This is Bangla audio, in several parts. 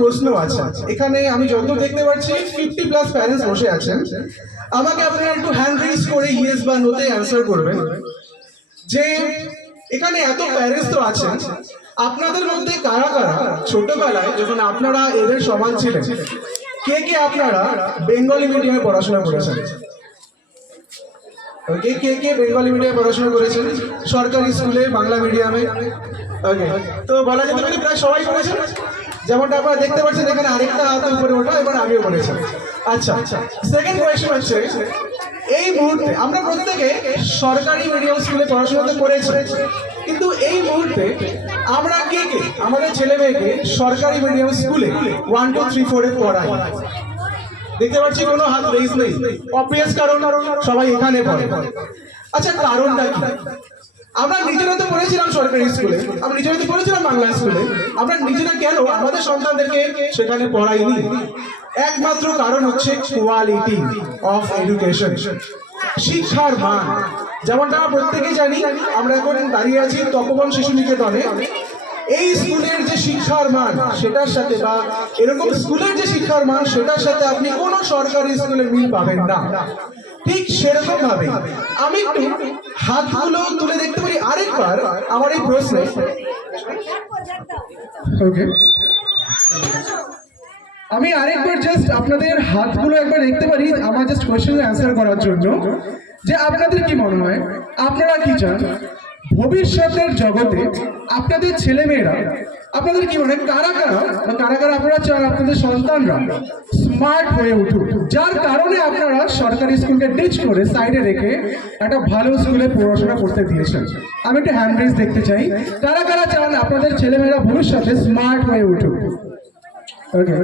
প্রশ্ন আছে। এখানে আমি যতদূর দেখতে পাচ্ছি 50+ প্যারেন্টস বসে আছেন। আমাকে আপনারা একটু হ্যান্ড রেজ করে ইয়েস বা নোতে অ্যান্সার করবেন যে এখানে এত প্যারেন্টস তো আছেন, আপনাদের মধ্যে কারা কারা ছোটবেলায় যখন আপনারা এদের সমান ছিলেন, কে কে আপনারা বেঙ্গলি মিডিয়ামে পড়াশোনা করেছেন? ওকে, কে কে বেঙ্গলি মিডিয়ামে পড়াশোনা করেছেন? সরকারি স্কুলে, বাংলা মিডিয়ামে? ওকে, তো বলা যেতে পারে প্রায় সবাই করেছেন। যেমনটা আপনারা দেখতে পাচ্ছেন এখানে আরেকটা হাত উপরে ওঠা, এবার আমিও করেছি। আচ্ছা, সেকেন্ড কোয়েশ্চেন হচ্ছে, এই মুহূর্তে আমরা প্রত্যেকে সরকারি মিডিয়াম স্কুলে পড়াশোনা করেছি, কিন্তু এই মুহূর্তে আমরা কে কে আমাদের ছেলে মেয়েকে সরকারি মিডিয়াম স্কুলে 1 2 3 4 এ পড়াই? দেখতে পাচ্ছি কোনো হাত রেজ নেই। অবভিয়াস কারণ সবাই এখানে পড়ে। আচ্ছা, কারণটা কি? আমরা নিজেরা তো পড়েছিলাম সরকারি স্কুলে, আমরা নিজেরা তো পড়েছিলাম বাংলা স্কুলে, আমরা নিজেরা কেন আমাদের সন্তানদেরকে সেখানে পড়াইনি? একমাত্র কারণ হচ্ছে কোয়ালিটি অফ এডুকেশন, শিক্ষার মান। যেমনটা আমরা প্রত্যেকেই জানি, আমরা এখন দাঁড়িয়ে আছি তপবন শিশু নিকেতনে। এই স্কুলের যে শিক্ষার মান সেটার সাথে, বা এরকম স্কুলের যে শিক্ষার মান সেটার সাথে আপনি কোনো সরকারি স্কুলে মিল পাবেন না। ঠিক সেরকম ভাবে আমি একটু হাতগুলো তুলে দেখতে পারি আরেকবার আমার এই প্রশ্নে। ওকে, আমি আরেকবার জাস্ট আপনাদের হাতগুলো একবার দেখতে পারি আমার জাস্ট কোয়েশ্চেনের অ্যান্সার করার জন্য, যে আপনাদের কি মনে হয়, আপনারা কি চান ভবিষ্যতের জগতে আপনাদের ছেলেমেয়েরা, আপনাদের কি মনে হয় কারা কারা আপনারা চান আপনাদের সন্তানরা স্মার্ট হয়ে উঠুক, যার কারণে আপনারা সরকারি স্কুলকে ডিচ করে সাইডে রেখে একটা ভালো স্কুলে পড়াশোনা করতে দিয়েছেন? আমি একটা হ্যান্ড রেজ দেখতে চাই, কারা চান আপনাদের ছেলেমেয়েরা ভবিষ্যতে স্মার্ট হয়ে উঠুক? ওকে,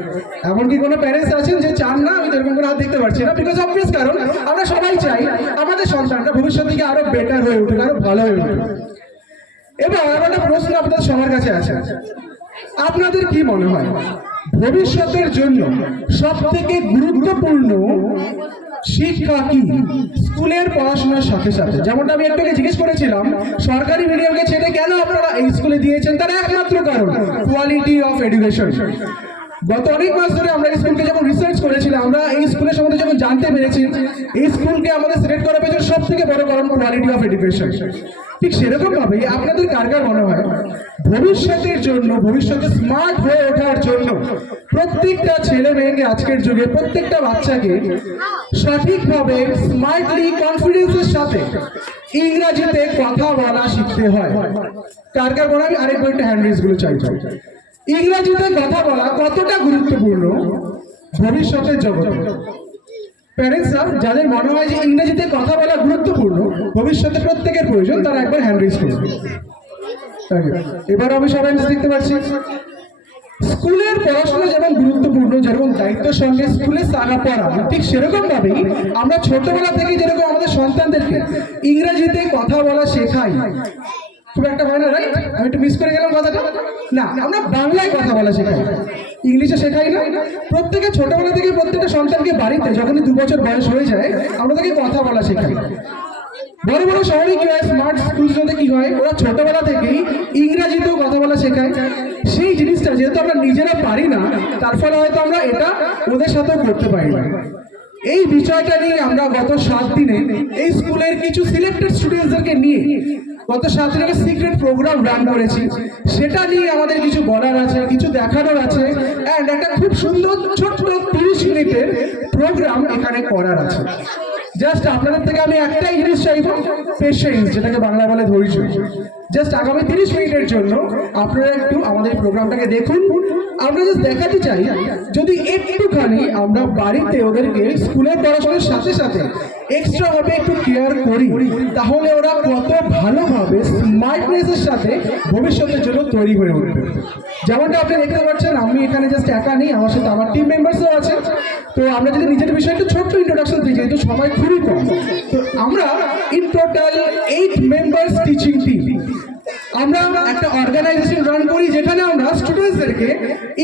এমনকি কোনো প্যারেন্টস আছেন যে চান না? আমি এরকম কোনো হাত দেখতে পারছি না, বিকজ অবভিয়াস কারণ আমরা সবাই চাই আমাদের সন্তানটা ভবিষ্যৎ থেকে আরো বেটার হয়ে উঠুক, আরো ভালো হয়ে উঠুক। এবার একটা প্রশ্ন আপনাদের সবার কাছে আছে, আপনাদের কি মনে হয় ভবিষ্যতের জন্য সব থেকে গুরুত্বপূর্ণ শিক্ষা কি স্কুলের পড়াশোনার সাথে সাথে? যেমনটা আমি একটু জিজ্ঞেস করেছিলাম, সরকারি মিডিয়ামকে ছেড়ে কেন আপনারা এই স্কুলে দিয়েছেন, তার একমাত্র কারণ কোয়ালিটি অফ এডুকেশন। গত অনেক মাস ধরে আমরা এই স্কুলকে যখন রিসার্চ করেছিলাম, আমরা এই স্কুলের সম্বন্ধে যখন জানতে পেরেছি, এই স্কুলকে আমাদের সিলেক্ট করার পেছনে সব থেকে বড় কারণ কোয়ালিটি অফ এডুকেশন। ঠিক সেরকম ভাবে আপনাদের কার মনে হয় ভবিষ্যতের জন্য, ভবিষ্যতে স্মার্ট হয়ে ওঠার জন্য প্রত্যেকটা ছেলে মেয়েকে আজকের যুগে প্রত্যেকটা বাচ্চাকে সঠিকভাবে স্মার্টলি কনফিডেন্সের সাথে ইংরেজিতে কথা বলা শিখতে হয়? কার মনে হয়? আরেকবার একটা হ্যান্ড রেজ গুলো চাই। ইংরেজিতে কথা বলা কতটা গুরুত্বপূর্ণ ভবিষ্যতের জগতে? প্যারেন্টসরা যাদের মনে হয় যে ইংরেজিতে কথা বলা গুরুত্বপূর্ণ, ভবিষ্যতে প্রত্যেকের প্রয়োজন, তারা একবার হ্যান্ড রেজ করবে। এবার আমি সবাই দেখতে পাচ্ছি স্কুলের পড়াশোনা যেমন গুরুত্বপূর্ণ, যেরকম দায়িত্বের সঙ্গে স্কুলে সারা পড়া, ঠিক সেরকম ভাবেই আমরা ছোটবেলা থেকে যেরকম আমাদের সন্তানদেরকে ইংরেজিতে কথা বলা শেখাই, খুব একটা হয় না, রাইট? আমি একটু মিস করে গেলাম কথাটা। না, আমরা বাংলায় কথা বলা শেখাই, ইংলিশে শেখাই না। প্রত্যেকে ছোটবেলা থেকে প্রত্যেকটা সন্তানকে বাড়িতে যখনই 2 বছর বয়স হয়ে যায় আমরা তাকে কথা বলা শেখাই। বড় বড় শহরে কি হয়, স্মার্ট স্কুলগুলোতে কি হয়, ওরা ছোটবেলা থেকেই ইংরাজিতেও কথা বলা শেখায়। সেই জিনিসটা যেহেতু আমরা নিজেরা পারি না, তার ফলে হয়তো আমরা এটা ওদের সাথেও করতে পারি না। এই বিষয়টা নিয়ে আমরা গত 7 দিনে এই স্কুলের কিছু সিলেক্টেড স্টুডেন্টসদেরকে নিয়ে গত 7 দিন একটা সিক্রেট প্রোগ্রাম রান করেছি। সেটা নিয়ে আমাদের কিছু বলার আছে, কিছু দেখানোর আছে, অ্যান্ড একটা খুব সুন্দর ছোট্ট 30 মিনিটের প্রোগ্রাম এখানে করার আছে। জাস্ট আপনাদের থেকে আমি একটাই জিনিস চাইবো, পেশেন্স, যেটাকে বাংলা বলে ধৈর্য। জাস্ট আগামী 30 মিনিটের জন্য আপনারা একটু আমাদের প্রোগ্রামটাকে দেখুন। আমরা জাস্ট দেখাতে চাই, যদি একটুখানি আমরা বাড়িতে ওদেরকে স্কুলের পড়াশোনার সাথে সাথে এক্সট্রা ভাবে একটু কেয়ার করি, তাহলে ওরা কত ভালোভাবে স্মার্টনেসের সাথে ভবিষ্যতের জন্য তৈরি হয়ে উঠবে। যেমনটা আপনি দেখতে পাচ্ছেন, আমি এখানে জাস্ট একা নেই, আমার সাথে আমার টিম মেম্বার্সও আছে। তো আমরা যদি নিজেদের বিষয়ে একটু ছোট্ট ইন্ট্রোডাকশন দিই, যেহেতু সময় খুবই কম, তো আমরা in total 8 members teaching team. আমরা একটা অর্গানাইজেশন রান করি যেখানে আমরা স্টুডেন্টসদেরকে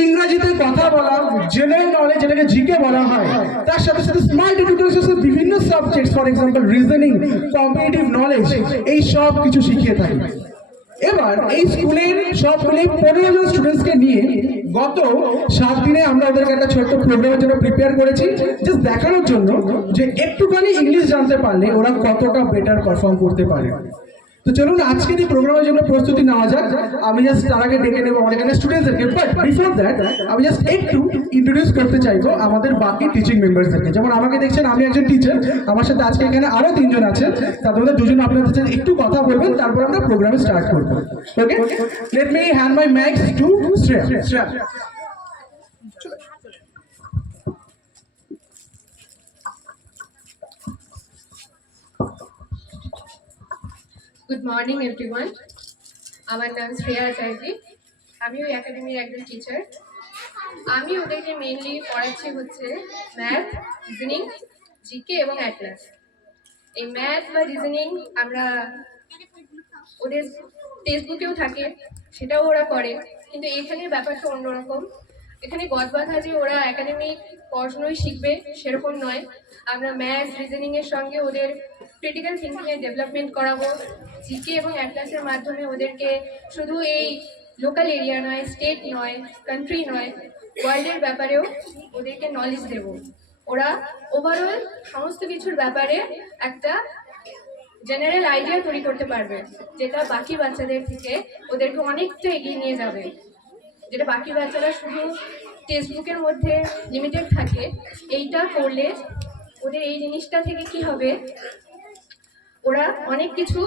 ইংরেজিতে কথা বলা, জেনারেল নলেজ যেটাকে জিকে বলা হয়, তার সাথে সাথে স্মার্ট এডুকেশনের বিভিন্ন subjects, for example reasoning, competitive knowledge, এই সব কিছু শিখিয়ে থাকি। এবার এই স্কুলের সবগুলি 15 জন স্টুডেন্টসকে নিয়ে গত 7 দিনে আমরা ওদেরকে একটা ছোট্ট প্রোগ্রামের জন্য প্রিপেয়ার করেছি, জাস্ট দেখানোর জন্য যে একটুখানি ইংলিশ জানতে পারলে ওরা কতটা বেটার পারফর্ম করতে পারে। তো চলুন আজকের এই প্রোগ্রামের জন্য প্রস্তুতি নেওয়া যাক। আমি জাস্ট তার আগে ডেকে নেবো আমাদের এখানে স্টুডেন্টদেরকে, বাট বিফোর দ্যাট আমি জাস্ট একটু ইন্ট্রোডিউস করতে চাইবো আমাদের বাকি টিচিং মেম্বারসদেরকে। যেমন আমাকে দেখছেন, আমি একজন টিচার, আমার সাথে আজকে এখানে আরো 3 জন আছেন, তাদের মধ্যে 2 জন আপনাদের সাথে একটু কথা বলবেন, তারপর আমরা প্রোগ্রামে স্টার্ট করবো। Okay, let me hand my mic to Shreya. Shreya, good morning everyone. আমার নাম শ্রেয়া আচার্যি, আমি ওই একাডেমির একজন টিচার। আমি ওদেরকে মেইনলি পড়াচ্ছি হচ্ছে ম্যাথ, রিজনিং, জিকে এবং অ্যাটলাস। এই ম্যাথ বা রিজনিং আমরা ওদের টেক্সট বুকেও থাকে, সেটাও ওরা করে, কিন্তু এখানে ব্যাপারটা অন্যরকম। এখানে গদবাধা যে ওরা একাডেমিক পড়াশোনাই শিখবে সেরকম নয়। আমরা ম্যাথ রিজনিংয়ের সঙ্গে ওদের ক্রিটিক্যাল থিঙ্কিংয়ের ডেভেলপমেন্ট করাবো। জিকে এবং অ্যাটলাসের মাধ্যমে ওদেরকে শুধু এই লোকাল এরিয়া নয়, স্টেট নয়, কান্ট্রি নয়, ওয়ার্ল্ডের ব্যাপারেও ওদেরকে নলেজ দেব। ওরা ওভারঅল সমস্ত কিছুর ব্যাপারে একটা জেনারেল আইডিয়া তৈরি করতে পারবে, যেটা বাকি বাচ্চাদের থেকে ওদেরকে অনেকটা এগিয়ে নিয়ে যাবে। যেটা বাকি বাচ্চারা শুধু টেক্সট বুকের মধ্যে লিমিটেড থাকে, এইটা করলে ওদের এই জিনিসটা থেকে কি হবে, ওরা অনেক কিছু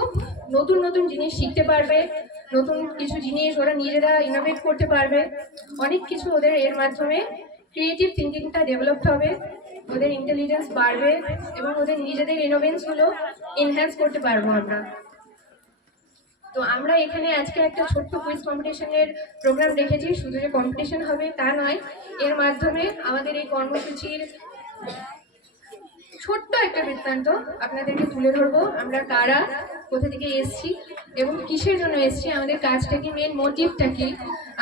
নতুন নতুন জিনিস শিখতে পারবে, নতুন কিছু জিনিস ওরা নিজেরা ইনোভেট করতে পারবে, অনেক কিছু ওদের এর মাধ্যমে ক্রিয়েটিভ থিঙ্কিংটা ডেভেলপ হবে, ওদের ইন্টেলিজেন্স বাড়বে এবং ওদের নিজেদের ইনোভেন্সগুলো এনহ্যান্স করতে পারবো আমরা। তো আমরা এখানে আজকে একটা ছোট্ট কুইজ কম্পিটিশনের প্রোগ্রাম রেখেছি। শুধু যে কম্পিটিশন হবে তা নয়, এর মাধ্যমে আমাদের এই কর্মসূচির ছোট্ট একটা বৃত্তান্ত আপনাদেরকে তুলে ধরবো। আমরা কারা, কোথা থেকে এসছি এবং কিসের জন্য এসছি, আমাদের কাজটা কি, মেন মোটিভটা কি।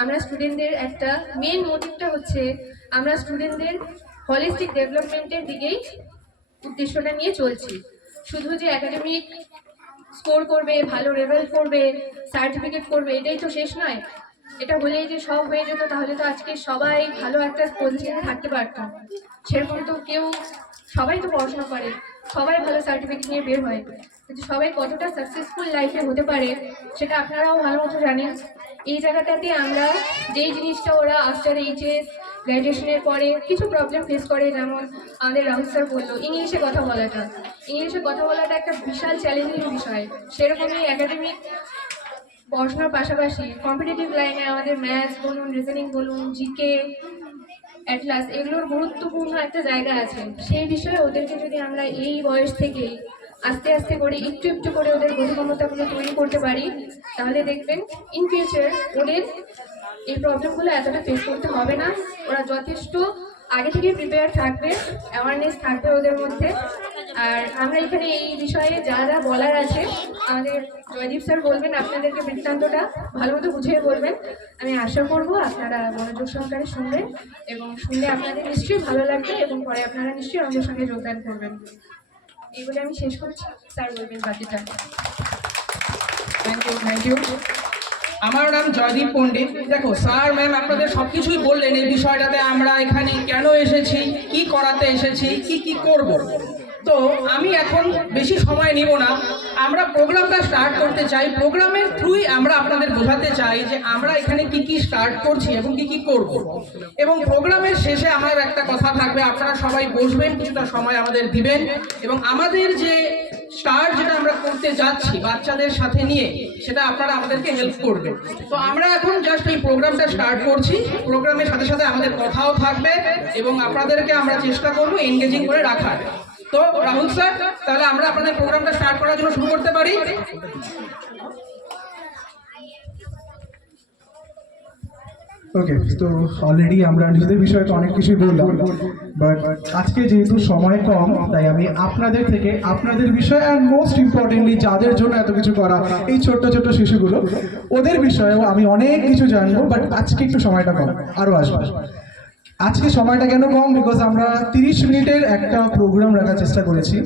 আমরা স্টুডেন্টদের একটা মেন মোটিভটা হচ্ছে আমরা স্টুডেন্টদের হলিস্টিক ডেভেলপমেন্টের দিকেই উদ্দেশ্যটা নিয়ে চলছি। শুধু যে একাডেমিক স্কোর করবে, ভালো রেজাল্ট করবে, সার্টিফিকেট করবে, এটাই তো শেষ নয়। এটা হলেই যে সব হয়ে যেত তাহলে তো আজকে সবাই ভালো একটা পজিশনে থাকতে পারতাম। সেরকম তো কেউ, সবাই তো পড়াশোনা করে, সবাই ভালো সার্টিফিকেট নিয়ে বের হয়, কিন্তু সবাই কতটা সাকসেসফুল লাইফে হতে পারে সেটা আপনারাও ভালো মতো জানেন। এই জায়গাটাতে আমরা যেই জিনিসটা ওরা আফটার এইচএস গ্র্যাজুয়েশনের পরে কিছু প্রবলেম ফেস করে, যেমন আমাদের রাহুল স্যার বললো ইংলিশে কথা বলাটা একটা বিশাল চ্যালেঞ্জিং বিষয়। সেরকমই একাডেমিক পড়াশোনার পাশাপাশি কম্পিটিটিভ লাইনে আমাদের ম্যাথস বলুন, রিজনিং বলুন, জিকে, অ্যাটলাস, এগুলোর গুরুত্বপূর্ণ একটা জায়গা আছে। সেই বিষয়ে ওদেরকে যদি আমরা এই বয়স থেকেই আস্তে আস্তে করে একটু একটু করে ওদের বোধগম্যতাগুলো তৈরি করতে পারি, তাহলে দেখবেন ইন ফিউচার ওদের এই প্রবলেমগুলো এতটা ফেস করতে হবে না। ওরা যথেষ্ট আগে থেকে প্রিপেয়ার থাকবে, অ্যাওয়ারনেস থাকবে ওদের মধ্যে। আর আমরা এখানে এই বিষয়ে যা যা বলার আছে আমাদের জয়দীপ স্যার বলবেন, আপনাদেরকে বৃত্তান্তটা ভালো মতো বুঝিয়ে বলবেন। আমি আশা করব আপনারা মনোযোগ সহকারে শুনবেন এবং শুনলে আপনাদের নিশ্চয়ই ভালো লাগবে এবং পরে আপনারা নিশ্চয়ই আমাদের সঙ্গে যোগদান করবেন। এই বলে আমি শেষ করছি, স্যার বলবেন বাকিটা। Thank you. আমার নাম জয়দীপ পণ্ডিত। দেখো স্যার ম্যাম আপনাদের সব কিছুই বললেন এই বিষয়টাতে আমরা এখানে কেন এসেছি, কি করাতে এসেছি, কি করব। তো আমি এখন বেশি সময় নিব না, আমরা প্রোগ্রামটা স্টার্ট করতে চাই। প্রোগ্রামের থ্রুই আমরা আপনাদের বোঝাতে চাই যে আমরা এখানে কি স্টার্ট করছি এবং কি করব। এবং প্রোগ্রামের শেষে আমার একটা কথা থাকবে, আপনারা সবাই বসবেন, কিছুটা সময় আমাদের দিবেন এবং আমাদের যে স্টার্ট যেটা আমরা করতে যাচ্ছি বাচ্চাদের সাথে নিয়ে, সেটা আপনারা আমাদেরকে হেল্প করবেন। তো আমরা এখন জাস্ট এই প্রোগ্রামটা স্টার্ট করছি। প্রোগ্রামের সাথে সাথে আমাদের কথাও থাকবে এবং আপনাদেরকে আমরা চেষ্টা করব এনগেজিং করে রাখার। তো রাহুল স্যার, তাহলে আমরা আপনাদের প্রোগ্রামটা স্টার্ট করার জন্য শুরু করতে পারি। ওকে, তো অলরেডি আমরা নিজেদের বিষয়ে তো অনেক কিছুই বললাম, বাট আজকে যেহেতু সময় কম, তাই আমি আপনাদের থেকে আপনাদের বিষয় অ্যান্ড মোস্ট ইম্পর্টেন্টলি যাদের জন্য এত কিছু করা, এই ছোট্ট ছোট্ট শিশুগুলো, ওদের বিষয়েও আমি অনেক কিছু জানবো, বাট আজকে একটু সময়টা কম, আরও আসবো। আজকে সময়টা কেন কম, বিকজ আমরা 30 মিনিটের একটা প্রোগ্রাম রাখার চেষ্টা করেছি।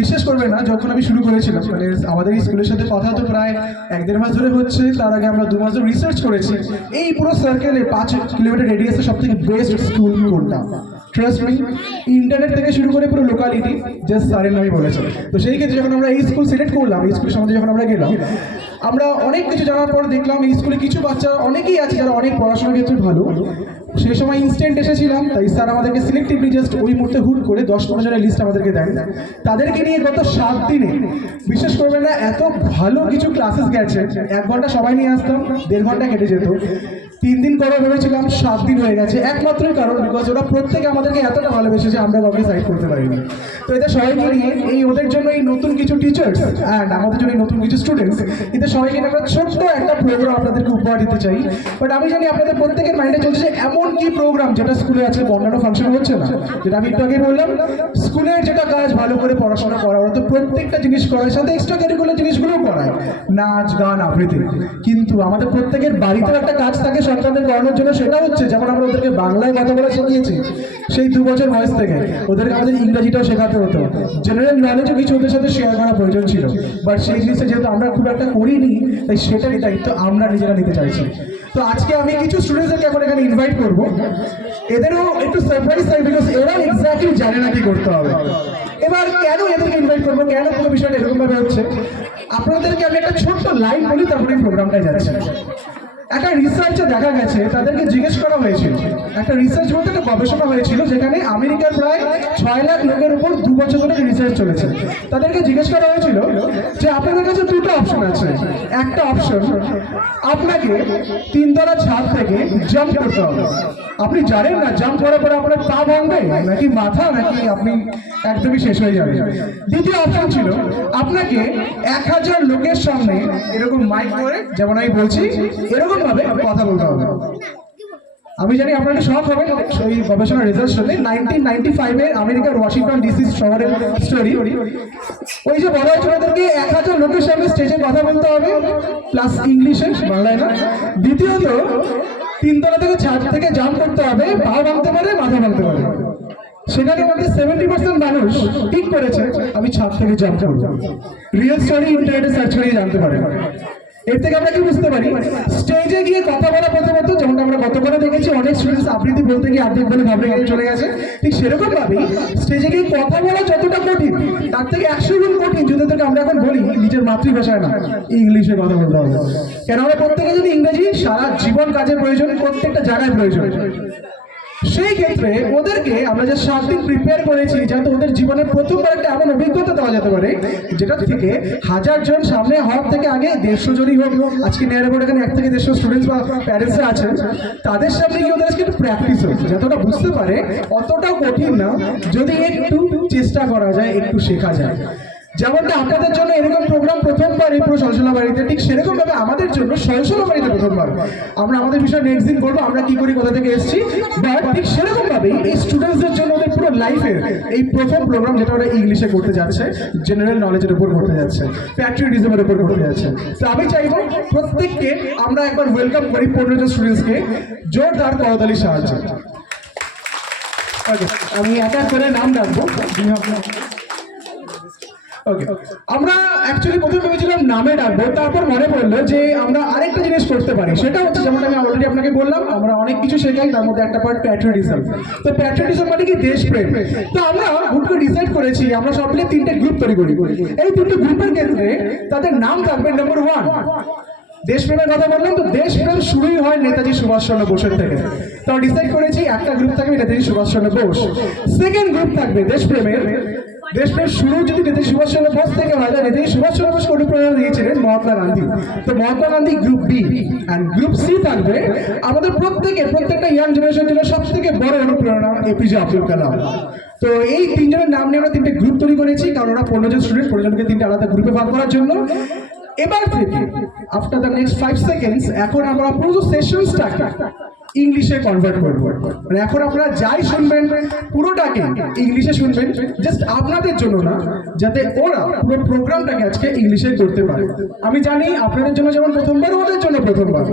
বিশ্বাস করবে না, যখন আমি শুরু করেছিলাম মানে আমাদের এই স্কুলের সাথে কথা তো প্রায় 1-1.5 মাস ধরে হচ্ছে, তার আগে আমরা 2 মাস ধরে রিসার্চ করেছি এই পুরো সার্কেলে 5 কিলোমিটার রেডিয়াসে সব থেকে বেস্ট স্কুল কোনটা। ট্রাস্ট মি, ইন্টারনেট থেকে শুরু করে পুরো লোকালিটি জাস্ট স্যারের নামই বলেছে। তো সেই ক্ষেত্রে যখন আমরা এই স্কুল সিলেক্ট করলাম, এই স্কুলের সম্বন্ধে যখন আমরা গেলাম, আমরা অনেক কিছু জানার পর দেখলাম এই স্কুলে কিছু বাচ্চা অনেকেই আছে যারা অনেক পড়াশোনার ক্ষেত্রে ভালো। সেই সময় ইনস্ট্যান্ট এসেছিলাম, তাই স্যার আমাদেরকে সিলেক্টিভলি জাস্ট ওই মুহূর্তে হুট করে 10-15 জনের লিস্ট আমাদেরকে দেন। তাদেরকে নিয়ে গত 7 দিনে বিশ্বাস করবেন না এত ভালো কিছু ক্লাসেস গেছে। 1 ঘন্টা সবাই নিয়ে আসতাম, 1.5 ঘন্টা কেটে যেত। 3 দিন করে ভেবেছিলাম, 7 দিন হয়ে গেছে। একমাত্রই কারণ বিকজ ওরা প্রত্যেকে আমাদেরকে এতটা ভালোবেসেছে আমরা কাউকে সাইড করতে পারিনি। তো এদের সবাইকে নিয়ে এই ওদের জন্য এই নতুন কিছু টিচার্স অ্যান্ড আমাদের জন্য এই নতুন কিছু স্টুডেন্টস, এদের সবাইকে নিয়ে আমরা ছোট্ট একটা প্রোগ্রাম আপনাদেরকে উপহার দিতে চাই। বাট আমি জানি আপনাদের প্রত্যেকের মাইন্ডে চলছে যে এমন কি প্রোগ্রাম যেটা স্কুলে আজকে অন্যান্য ফাংশন হচ্ছে না। যেটা আমি একটু আগে বললাম, স্কুলের যেটা কাজ ভালো করে পড়াশোনা করা, ওরা তো প্রত্যেকটা জিনিস করায়, সাথে এক্সট্রা কারিকুলার জিনিসগুলোও করায়, নাচ গান আবৃত্তি। কিন্তু আমাদের প্রত্যেকের বাড়িতেও একটা কাজ থাকে সন্তানদের করানোর জন্য, সেটা হচ্ছে যেমন আমরা ওদেরকে বাংলায় কথা বলা শিখিয়েছি সেই 2 বছর বয়স থেকে, ওদেরকে আমাদের ইংরেজিটাও শেখাতে হতো। জেনারেল নলেজও কিছু ওদের সাথে শেয়ার করা প্রয়োজন ছিল, বাট সেই জিনিসটা যেহেতু আমরা খুব একটা করিনি, তাই সেটারই দায়িত্ব আমরা নিজেরা নিতে চাইছি। তো আজকে আমি কিছু স্টুডেন্টসদেরকে এখন এখানে ইনভাইট করবো। এদেরও একটু সারপ্রাইজ থাকবে বিকজ এরা এক্স্যাক্টলি জানে না কি করতে হবে। এবার কেন এদেরকে ইনভাইট করবো, কেন পুরো বিষয়টা এরকম ভাবে হচ্ছে, আপনাদেরকে আমি একটা ছোট্ট লাইন বলি, তারপরে প্রোগ্রামটায় যাচ্ছে। একটা রিসার্চে দেখা গেছে, তাদেরকে জিজ্ঞেস করা হয়েছিল, একটা রিসার্চ বলতে একটা গবেষণা হয়েছিল যেখানে আমেরিকার প্রায় 6 লাখ লোকের উপর 2 বছর ধরে রিসার্চ চলেছে। তাদেরকে জিজ্ঞেস করা হয়েছিল যে আপনাদের কাছে 2টা অপশন আছে। একটা অপশন, আপনাকে 3 তলা ছাদ থেকে জাম্প করতে হবে। আপনি জানেন না জাম্প করার পরে আপনার পা ভাঙবে নাকি মাথা, নাকি আপনি একদমই শেষ হয়ে যাবে। দ্বিতীয় অপশন ছিল আপনাকে 1000 লোকের সামনে এরকম মাইক করে, যেমন আমি বলছি এরকম ভাবে কথা বলতে হবে। আমি জানি আপনারা শখ হবেন ওই গবেষণার রেজাল্ট শুনে। 1995-এ আমেরিকার ওয়াশিংটন ডিসি শহরের স্টোরি। ওই যে বলা হয়েছিল ওদেরকে 1000 লোকের সামনে স্টেজে কথা বলতে হবে, প্লাস ইংলিশে, বাংলায় না। দ্বিতীয়ত 3 তলা থেকে ছাদ থেকে জাম্প করতে হবে, পা ভাঙতে পারে মাথা ভাঙতে পারে। সেখানে মধ্যে 70% মানুষ ঠিক করেছে আমি ছাদ থেকে জাম্প করবো। রিয়েল স্টোরি ইন্টারনেটে সার্চ করে জানতে পারেন। এর থেকে আমরা কি বুঝতে পারি, স্টেজে গিয়ে কথা বলা প্রথমত, যেমনটা আমরা গতকালে দেখেছি অনেক স্টুডেন্টস আবৃত্তি বলতে গিয়ে অর্ধেক বলে ভাবলে চলে গেছে, ঠিক সেরকম ভাবেই স্টেজে গিয়ে কথা বলা যতটা কঠিন, তার থেকে 100 গুণ কঠিন যদি তোকে আমরা এখন বলি নিজের মাতৃভাষায় না, ইংলিশে কথা বলতে হবে। কেন আমরা প্রত্যেকে যদি ইংরেজি সারা জীবন কাজে প্রয়োজন, প্রত্যেকটা জায়গায় প্রয়োজন। সেই ক্ষেত্রে ওদেরকে আমরা যে 7 দিন প্রিপেয়ার করেছি যাতে ওদের জীবনে প্রথমবার একটা এমন অভিজ্ঞতা দেওয়া যেতে পারে যেটা থেকে 1000 জন সামনে হওয়ার থেকে আগে 150 জনই হোক, আজকে নেয়ার বোর্ড এখানে 1 থেকে 150 স্টুডেন্টস বা প্যারেন্টসরা আছেন, তাদের সামনে গিয়ে ওদের আজকে একটু প্র্যাকটিস হোক, যতটা বুঝতে পারে অতটাও কঠিন না যদি একটু চেষ্টা করা যায়, একটু শেখা যায়। যেমনটা আপনাদের জন্য এরকম প্রোগ্রাম প্রথমবার এই পুরো সলসলা বাড়িতে, ঠিক সেরকম ভাবে আমাদের জন্য সলসলা বাড়িতে প্রথমবার আমরা আমাদের বিষয়ে নেক্সট দিন বলবো আমরা কি করি, কোথা থেকে এসেছি। বাট ঠিক সেরকম ভাবেই এই স্টুডেন্টসদের জন্য ওদের পুরো লাইফের এই প্রথম প্রোগ্রাম যেটা ওরা ইংলিশে করতে যাচ্ছে, জেনারেল নলেজের উপর করতে যাচ্ছে, প্যাট্রিয়টিজমের উপর করতে যাচ্ছে। তো আমি চাইবো প্রত্যেককে আমরা একবার ওয়েলকাম করি 15 জন স্টুডেন্টসকে জোরদার করতালির সাহায্যে। আমি একা করে নাম ডাকবো। আমরা অ্যাকচুয়ালি প্রথমে ভেবেছিলাম নামে ডাকবো, তারপর মনে পড়লো যে আমরা আরেকটা জিনিস করতে পারি, সেটা হচ্ছে যেমন আমি অলরেডি আপনাকে বললাম আমরা অনেক কিছু শেখাই, তার মধ্যে একটা পার্ট প্যাট্রিয়টিজম। তো প্যাট্রিয়টিজম মানে কি দেশপ্রেম। তো আমরা হুট করে ডিসাইড করেছি আমরা সব মিলে 3টে গ্রুপ তৈরি করি। এই 3টে গ্রুপের ক্ষেত্রে তাদের নাম থাকবে নাম্বার 1 দেশপ্রেমের কথা বললাম, তো দেশপ্রেম শুরুই হয় নেতাজি সুভাষচন্দ্র বোসের থেকে। তো ডিসাইড করেছি একটা গ্রুপ থাকবে নেতাজি সুভাষচন্দ্র বোস, সেকেন্ড গ্রুপ থাকবে দেশপ্রেমের। দেশপ্রেম শুরু যদি নেতাজি সুভাষচন্দ্র বোস থেকে হয়, নেতাজি সুভাষচন্দ্র বোস অনুপ্রেরণা দিয়েছিলেন মহাত্মা গান্ধী, তো Mahatma Gandhi group B. And group C থাকবে আমাদের প্রত্যেকটা ইয়াং জেনারেশনের জন্য সব থেকে বড় অনুপ্রেরণা এপিজে আব্দুল কালাম। তো এই 3 জনের নাম নিয়ে আমরা 3টে গ্রুপ তৈরি করেছি, কারণ ওরা 15 জন স্টুডেন্ট, 15 জনকে 3টে আলাদা গ্রুপে ভাগ করার জন্য। এবার থেকে আফটার দ্য নেক্সট 5 সেকেন্ডস এখন আমরা পুরো সেশনসটাকে ইংলিশে কনভার্ট করব। মানে এখন আপনারা যাই শুনবেন পুরোটাকে ইংলিশে শুনবেন, জাস্ট আপনাদের জন্য না, যাতে ওরা পুরো প্রোগ্রামটাকে আজকে ইংলিশে করতে পারে। আমি জানি আপনাদের জন্য যেমন প্রথমবার, ওদের জন্য প্রথমবার,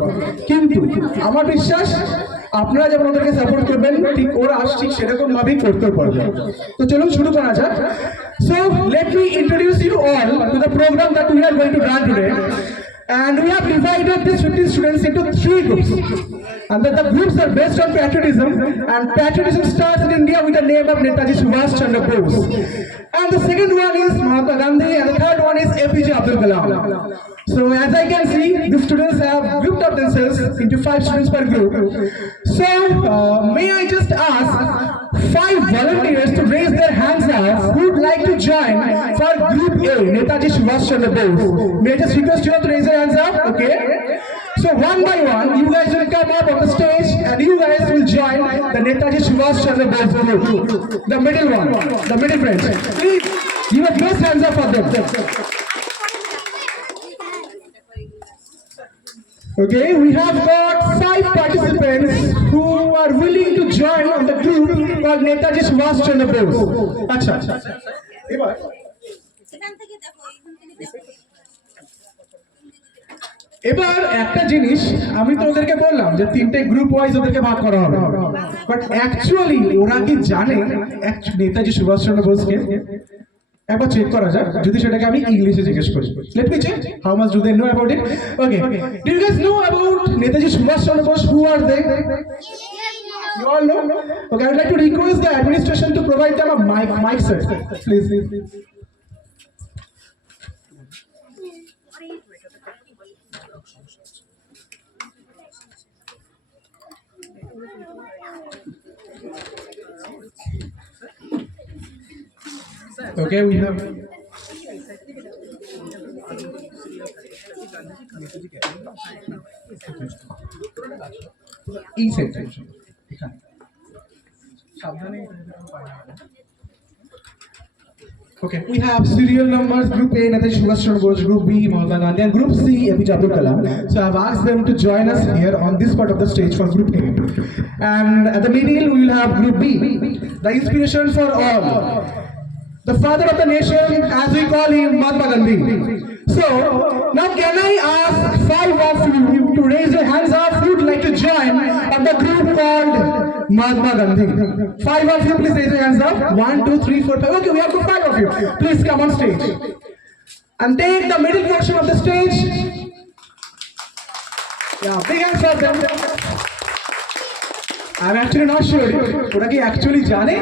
কিন্তু আমার বিশ্বাস আপনারা যেমন ওদেরকে সাপোর্ট করবেন ঠিক ওরা ঠিক সেরকম ভাবেই করতে পারবে। তো চলুন শুরু করা যাক। So let me introduce you all to the program that we are going to run today. And we have divided these 15 students into 3 groups. And the groups are based on patriotism. And patriotism starts in India with the name of Netaji Subhash Chandra Bose. And the second one is Mahatma Gandhi. And the third one is APJ Abdul Kalam. So as I can see, the students have grouped up themselves into 5 students per group. So may I just ask 5 volunteers to raise their hands up who would like to join for Group A, Netaji Subhash Chandra Bose. May I just request you all to raise your hands up, okay? So one by one, you guys will come up on the stage and you guys will join the Netaji Subhash Chandra Bose group. The middle one, the middle friends. Please give a best hands up for them. Okay, we have got 5 participants who are willing to join on the group called Netaji Subhash Chandra Bose. Acha. এবার একটা জিনিস আমি তো ওদেরকে বললাম যে 3টে গ্রুপ ওয়াইজ ওদেরকে ভাগ করা হবে, বাট অ্যাকচুয়ালি ওরা কি জানে নেতাজি সুভাষচন্দ্র বোসকে? একবার চেক করা যাক, যদি সেটাকে আমি ইংলিশে জিজ্ঞেস করি। Let me check how much do they know about it. Okay, do you guys know about Netaji Subhash Chandra Bose? Who are they? You all know? Okay, I would like to request the administration to provide them a mic set, please. Okay, we have section. Okay, we have serial numbers. Group A, Netaji Subhash Chandra Bose. Group B, Mahatma Gandhi. And Group C, APJ Abdul Kalam. So I've asked them to join us here on this part of the stage for Group A. And at the middle, we will have Group B, the inspiration for all. The father of the nation, as we call him, Mahatma Gandhi. So, now can I ask 5 of you to raise your hands up who would like to join on the group called Mahatma Gandhi? 5 of you, please raise your hands up. 1, 2, 3, 4, 5. Okay, we have got 5 of you. Please come on stage. And take the middle portion of the stage. Yeah, big hands for them. I'm actually not sure ওরা কি অ্যাকচুয়ালি জানে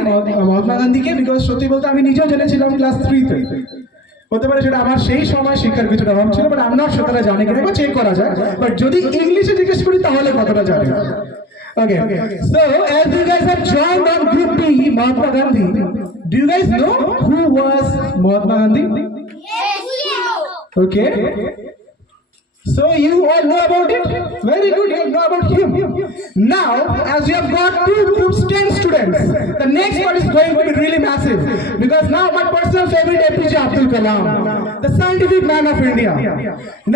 মহাত্মা গান্ধীকে, বিকজ সত্যি বলতে আমি নিজেও জেনেছিলাম ক্লাস 3-তে। হতে পারে সেটা আমার সেই সময় শিক্ষার কিছুটা অভাব ছিল, বাট আমি নট শিওর তারা জানে কিনা, চেক করা যায়। বাট যদি ইংলিশে জিজ্ঞেস করি তাহলে কতটা জানে। Okay, so as you guys have joined on Group B, Mahatma Gandhi, do you guys know who was Mahatma Gandhi? Yes. Okay. So you all know about it? Very good, you all know about him. Now, as we have got 2 groups, 10 students, the next one is going to be really massive. Because now my personal favorite, APJ Abdul Kalam, the scientific man of India.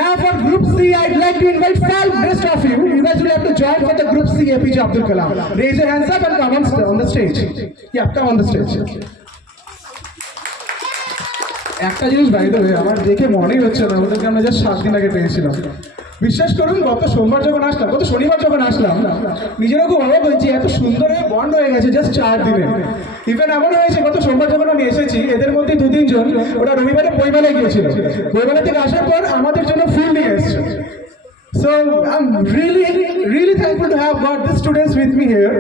Now for Group C, I'd like to invite 5 rest of you. You guys will have to join for the Group C, APJ Abdul Kalam. Raise your hands up and come on the stage. Yeah, come on the stage. একটা জিনিস বাইরে হয়ে আমার দেখে মনেই হচ্ছে না ওদেরকে আমরা জাস্ট 7 দিন আগে পেয়েছিলাম। বিশ্বাস করুন, গত শনিবার যখন আসলাম নিজেরও খুব অবাক হয়েছি, এত সুন্দর হয়ে বন্ড হয়ে গেছে জাস্ট 4 দিনে। ইভেন এমন হয়েছে গত সোমবার যখন আমি এসেছি, এদের মধ্যে 2-3 জন ওরা রবিবারে বইমেলায় গিয়েছিল, বইমেলা থেকে আসার পর আমাদের জন্য ফুল নিয়ে এসছে। So I'm really thankful to have got these students with me here.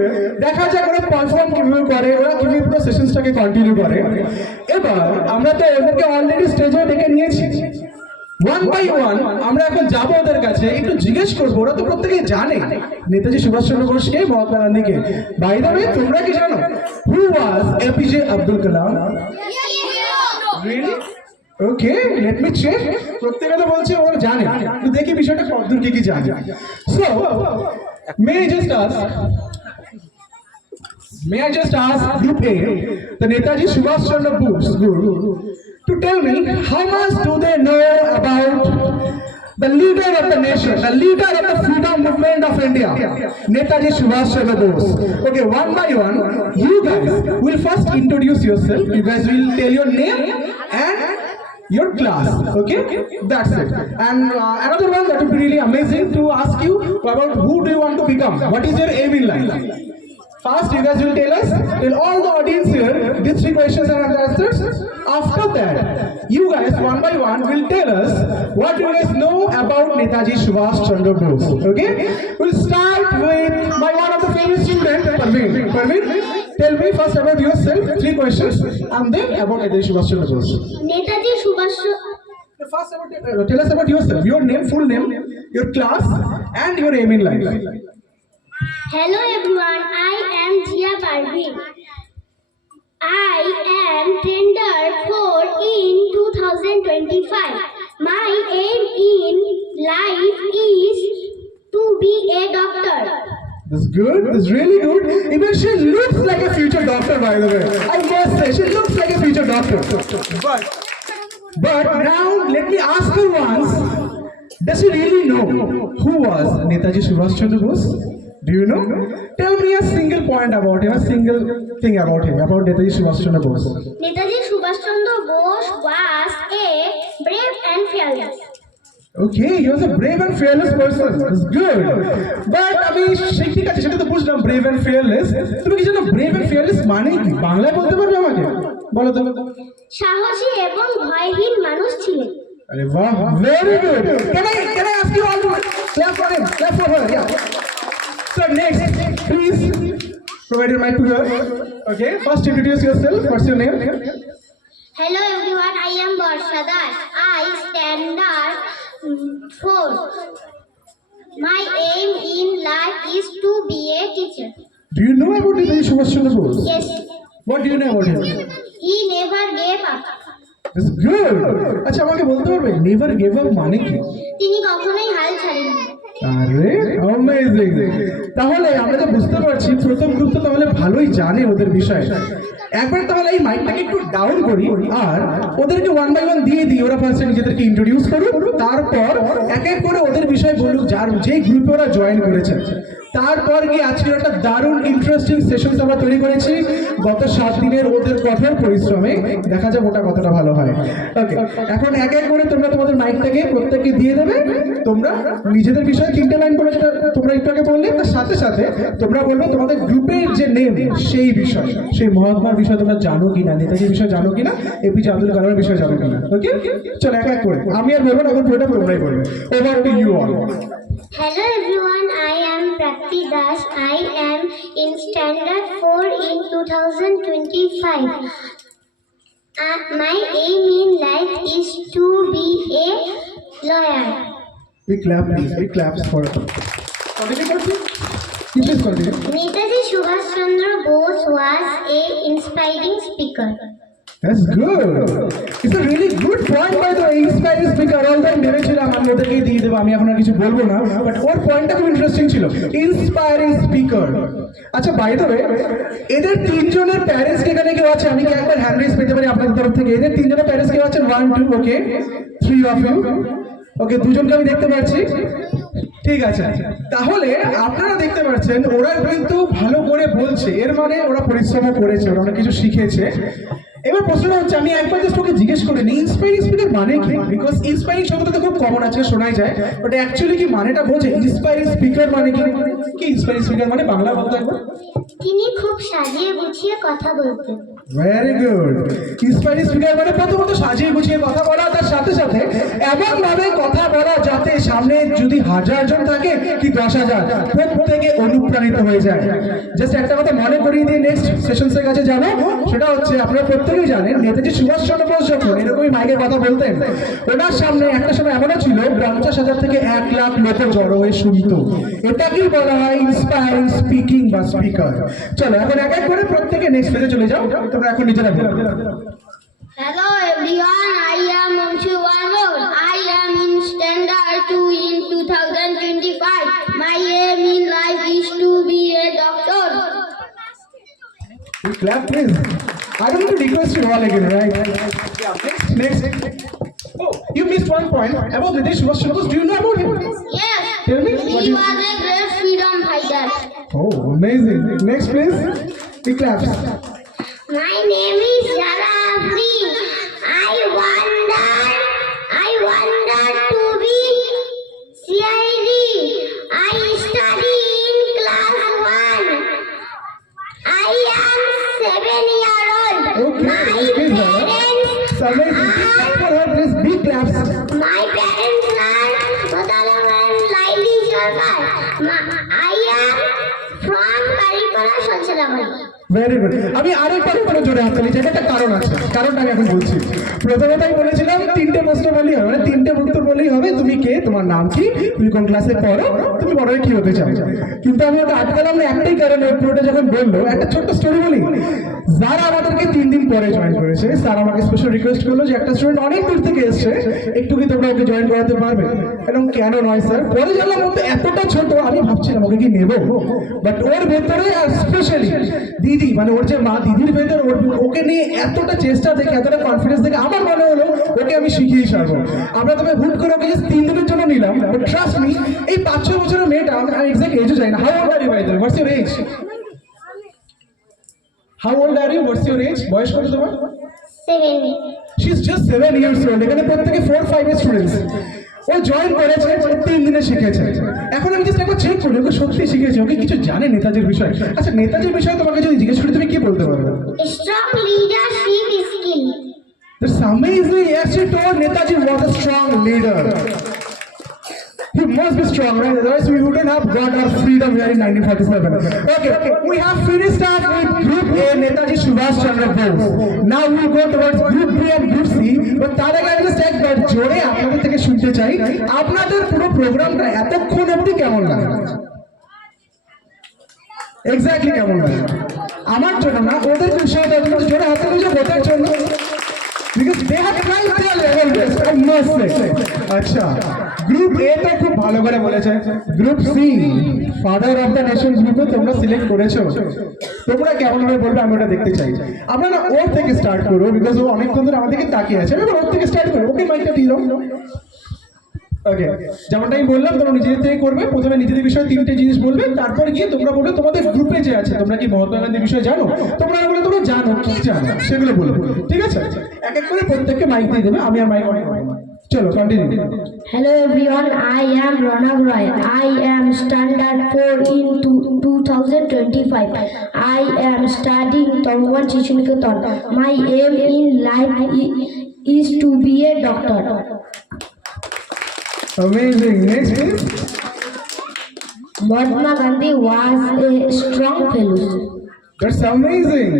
দেখা যাক ওরা পারফর্ম কিভাবে করে, ওরা কিভাবে পুরো সেশনসটাকে কন্টিনিউ করে। এবার আমরা তো ওদেরকে অলরেডি স্টেজে ডেকে নিয়েছি, 1 by 1 আমরা এখন যাবো ওদের কাছে, একটু জিজ্ঞেস করবো। ওরা তো প্রত্যেকেই জানে নেতাজি সুভাষচন্দ্র বোসকে, মহাত্মা গান্ধীকে। বাই দ্য ওয়ে, তোমরা কি জানো হু ওয়াজ এপিজে আব্দুল কালাম? রিয়েলি? ওকে, লেট মি চেক। প্রত্যেকে তো বলছে ওরা জানে, কিন্তু দেখি বিষয়টা কতদূর কি জানে। So May I just ask Group A, the Netaji Subhash Chandra Bose group, to tell me how much do they know about the leader of the nation, the leader of the freedom movement of India, Netaji Subhash Chandra Bose. Okay, 1 by 1, you guys will first introduce yourself. You guys will tell your name and your class. Okay, that's it. And another one that would be really amazing to ask you about who do you want to become? What is your aim in life? First, you guys will tell all the audience here these 3 questions and answers. After that, you guys one by one will tell us what you guys know about Netaji Subhash Chandra Bose. Okay, we'll start with my one of the favorite student, Parveen. Parveen, tell me first about yourself, 3 questions, and then about Netaji Subhash Chandra Bose. Netaji Subhash. First, tell us about yourself, your name, full name, your class, and your aim in life. Hello everyone, I am Jia Parveen. I am tender 4 in 2025. My aim in life is to be a doctor. That's good. That's really good. Even she looks like a future doctor, by the way. I must say, she looks like a future doctor. But now, let me ask her once. Does she really know who was Netaji Subhash Chandra Bose? Do you know? Tell me a single point about him, a single thing about him, about Netaji Subhash Chandra Bose. Netaji Subhash Chandra Bose was a brave and fearless. Okay, he was a brave and fearless person. That's good. But আমি ঠিক আছে সেটা তো বুঝলাম brave and fearless. তুমি কি জানো brave and fearless মানে কি? বাংলায় বলতে পারবে আমাকে? বলো তো। সাহসী এবং ভয়হীন মানুষ ছিলেন। আরে বাহ, very good. Can I ask you all to clap for him? Clap for her. Yeah. So next, please provide your mic to her. Okay. First introduce yourself. What's your name? Hello everyone, I am Barsha Das. I standard 4. My aim in life is to be a teacher. Do you know about Netaji Subhash Chandra Bose? Yes, What do you know about him? he never gave up. That's good. আচ্ছা আমাকে বলতে পারবে never gave up মানে কি? তিনি কখনোই হাল ছাড়েননি। আরে অ্যামেজিং। তাহলে আমরা তো বুঝতে পারছি প্রথম গ্রুপ তো তাহলে ভালোই জানে ওদের বিষয়ে। একবার তাহলে এই মাইকটাকে একটু ডাউন করি আর ওদেরকে ওয়ান বাই ওয়ান দিয়ে দিই, ওরা ফার্স্টে নিজেদেরকে ইন্ট্রোডিউস করুক, তারপর এক এক করে ওদের বিষয় বলুক যার যে গ্রুপে ওরা জয়েন করেছে। তারপর গিয়ে আজকের একটা দারুণ ইন্টারেস্টিং সেশন আমরা তৈরি করেছি গত 7 দিনের ওদের কঠোর পরিশ্রমে। দেখা যাক ওটা কতটা ভালো হয়। ওকে, এখন এক এক করে তোমরা তোমাদের মাইকটাকে প্রত্যেককে দিয়ে দেবে। তোমরা নিজেদের বিষয়ে 3টে লাইন করে যেটা তোমরা একটু আগে বললে, তার সাথে সাথে তোমরা বলবে তোমাদের গ্রুপের যে নেম সেই বিষয়, সেই মহাত্মার বিষয়ে তোমরা জানো কিনা, নেতাজির বিষয়ে জানো কিনা, এপিজে আব্দুল কালামের বিষয়ে জানো কিনা। ওকে, চলো এক এক করে আমি আর বলবো না, এখন পুরোটা তোমরাই বলবে। Over to you all. Hello everyone, I am Prakti Das. I am in standard 4 in 2025. My aim in life is to be a lawyer. We clap please, we claps for it. Continue করছি? Please continue. Netaji Subhash Chandra Bose was a inspiring speaker. That's good. It's a really good point by the way. Inspiring speaker. Although আমি ভেবেছিলাম আমি ওদেরকেই দিয়ে দেবো, আমি এখন আর কিছু বলবো না, বাট ওর পয়েন্টটা খুব ইন্টারেস্টিং ছিল। Inspiring speaker. আচ্ছা বাই দ্য ওয়ে, এদের 3 জনের প্যারেন্টস এখানে কেউ আছে? আমি কি একবার হ্যান্ড রেজ পেতে পারি আপনাদের তরফ থেকে? এদের 3 জনের প্যারেন্টস কেউ আছেন? 1 2 ওকে, 3 অফ ইউ। ওকে, 2 জনকে আমি দেখতে পাচ্ছি। ঠিক আছে, তাহলে আপনারা দেখতে পাচ্ছেন ওরা কিন্তু ভালো করে বলছে, এর মানে ওরা পরিশ্রম করেছে, ওরা অনেক কিছু শিখেছে। এবার প্রশ্নটা হচ্ছে, আমি একবার জাস্ট ওকে জিজ্ঞেস করে নিই ইন্সপায়ারিং স্পিকার মানে কি? বিকজ ইন্সপায়ারিং শব্দটা তো খুব কমন আছে, শোনাই যায়, বাট অ্যাকচুয়ালি কি মানেটা বোঝে? ইন্সপায়ারিং স্পিকার মানে কি? কি ইন্সপায়ারিং স্পিকার মানে বাংলা বলতে একবার? তিনি খুব সাজিয়ে গুছিয়ে কথা বলতেন। Very good. ইন্সপায়ারিং স্পিকার মানে প্রথমত সাজিয়ে গুছিয়ে কথা বলা, তার সাথে সাথে এমন ভাবে কথা বলা যাতে সামনে যদি 1000 জন থাকে কি 10,000 প্রত্যেকে অনুপ্রাণিত হয়ে যায়। জাস্ট একটা কথা মনে করিয়ে দিয়ে নেক্সট সেশনসের কাছে যাবো, সেটা হচ্ছে আপনারা প্রত্যেকেই জানেন নেতাজি সুভাষ চন্দ্র বোস যখন এরকমই মাইকে কথা বলতেন, ওনার সামনে একটা সময় এমনও ছিল 50,000 থেকে 1 লাখ লোক জড়ো হয়ে শুনত। এটাকেই বলা হয় ইন্সপায়ারিং স্পিকিং বা স্পিকার। চলো এখন এক এক করে প্রত্যেকে নেক্সট পেজে চলে যাও, তোমরা এখন নিজেরা বলো। Hello everyone, I am Munshu Warnol. I am in standard 2 in 2025. My aim in life is to be a doctor. You clap please. I don't need to request you all again, right? Next. Oh, you missed one point about Netaji Subhash Chandra Bose. Do you know about him? Yes, Tell me. he was a great freedom fighter. Oh, amazing. Next please. He claps. My name is Zara Afri. I won the 7-year-old. Okay, okay, Zara. It's amazing. Big claps for her, please. Big claps. My parents are Gotala and Laili Sharma. I am from Karipara, Shalsalabari. Very good. আমি আরেকবার উপরে জোরে হাত তালি চাই, একটা কারণ আছে, কারণটা আমি এখন বলছি। প্রথমত আমি বলেছিলাম তিনটে প্রশ্ন বললেই হবে, মানে তিনটে উত্তর বললেই হবে, তুমি কে, তোমার নাম কি, তুমি কোন ক্লাসে পড়ো, তুমি বড় হয়ে কি হতে চাও। কিন্তু আমি ওটা আটকালাম না একটাই কারণে, পুরোটা যখন বললো একটা ছোট্ট স্টোরি বলি। যারা আমাদেরকে 3 দিন পরে জয়েন করেছে, স্যার আমাকে স্পেশাল রিকোয়েস্ট করলো যে একটা স্টুডেন্ট অনেক দূর থেকে এসছে, একটু কি তোমরা ওকে জয়েন করাতে পারবে। এবং কেন নয় স্যার, পরে জানলাম ও তো এতটা ছোট, আমি ভাবছিলাম ওকে কি নেবো, বাট ওর ভেতরে আর স্পেশালি দিদি, মানে ওর যে মা, দিদির ভেতরে ওকে নিয়ে এতটা চেষ্টা দেখে, এতটা কনফিডেন্স দেখে আমার মনে হলো ওকে আমি শিখিয়েই ছাড়বো। আমরা তবে হুট করে ওকে জাস্ট 3 দিনের জন্য নিলাম, বাট ট্রাস্ট মি, এই 5-6 বছরের মেয়েটা, আমি এক্সাক্ট এজও জানি না। How old are you by the way? What's your age? How old are you? What's your age? বয়স কত তোমার? 7. She is just 7 years old। এখানে প্রত্যেকে 4-5 এর স্টুডেন্টস। ও জয়েন করেছে, 3 দিনে শিখেছে। এখন আমি জাস্ট একবার চেক করি ওকে সত্যি শিখেছে, ওকে কিছু জানে নেতাজির বিষয়। আচ্ছা, নেতাজির বিষয়ে তোমাকে যদি জিজ্ঞেস করি তুমি কি বলতে পারবে? Strong leadership skill. That's amazing. Yes, she told Netaji was a strong leader. He must be strong, right? Otherwise we wouldn't have got our freedom here in 1947. Okay, we have finished up with Group A, Netaji Subhash Chandra Bose. Now we will go towards Group B and Group C. But তার আগে আমি just একবার জোরে আপনাদের থেকে শুনতে চাই, আপনাদের পুরো প্রোগ্রামটা এতক্ষণ অবধি কেমন লাগে? এক্স্যাক্টলি কেমন লাগে? আমার জন্য না, ওদের বিষয়টা জোরে হাতে নিয়ে ওদের জন্য, because they have tried their level best, I must say. আচ্ছা, গ্রুপ এ তো খুব ভালো করে বলেছে। Group C, father of the nation গ্রুপে তোমরা সিলেক্ট করেছো, তোমরা কেমন ভাবে বলবে আমি ওটা দেখতে চাই। আমরা না ওর থেকে স্টার্ট করবো, বিকজ ও অনেকক্ষণ ধরে আমাদেরকে তাকিয়ে আছে। এবার ওর থেকে স্টার্ট করবো। ওকে, মাইকটা দিয়ে দাও। ওকে, যেমনটা আমি বললাম, তোমরা নিজেদের থেকে করবে। প্রথমে নিজেদের বিষয়ে 3টে জিনিস বলবে, তারপর গিয়ে তোমরা বলবে তোমাদের গ্রুপে যে আছে, তোমরা কি মহাত্মা গান্ধীর বিষয়ে জানো, তোমরা বলে তোমরা জানো, কি জানো সেগুলো বলবে, ঠিক আছে? এক এক করে প্রত্যেককে মাইক দিয়ে দেবে, আমি আর মাইক অন করবো। চলো, continue. Hello everyone, I am Ronak Roy. I am standard 4 in 2025. I am studying Tongwan Shishuniketan. My aim in life is to be a doctor. Amazing. Next, please. Mahatma Gandhi was a strong fellow. That's amazing.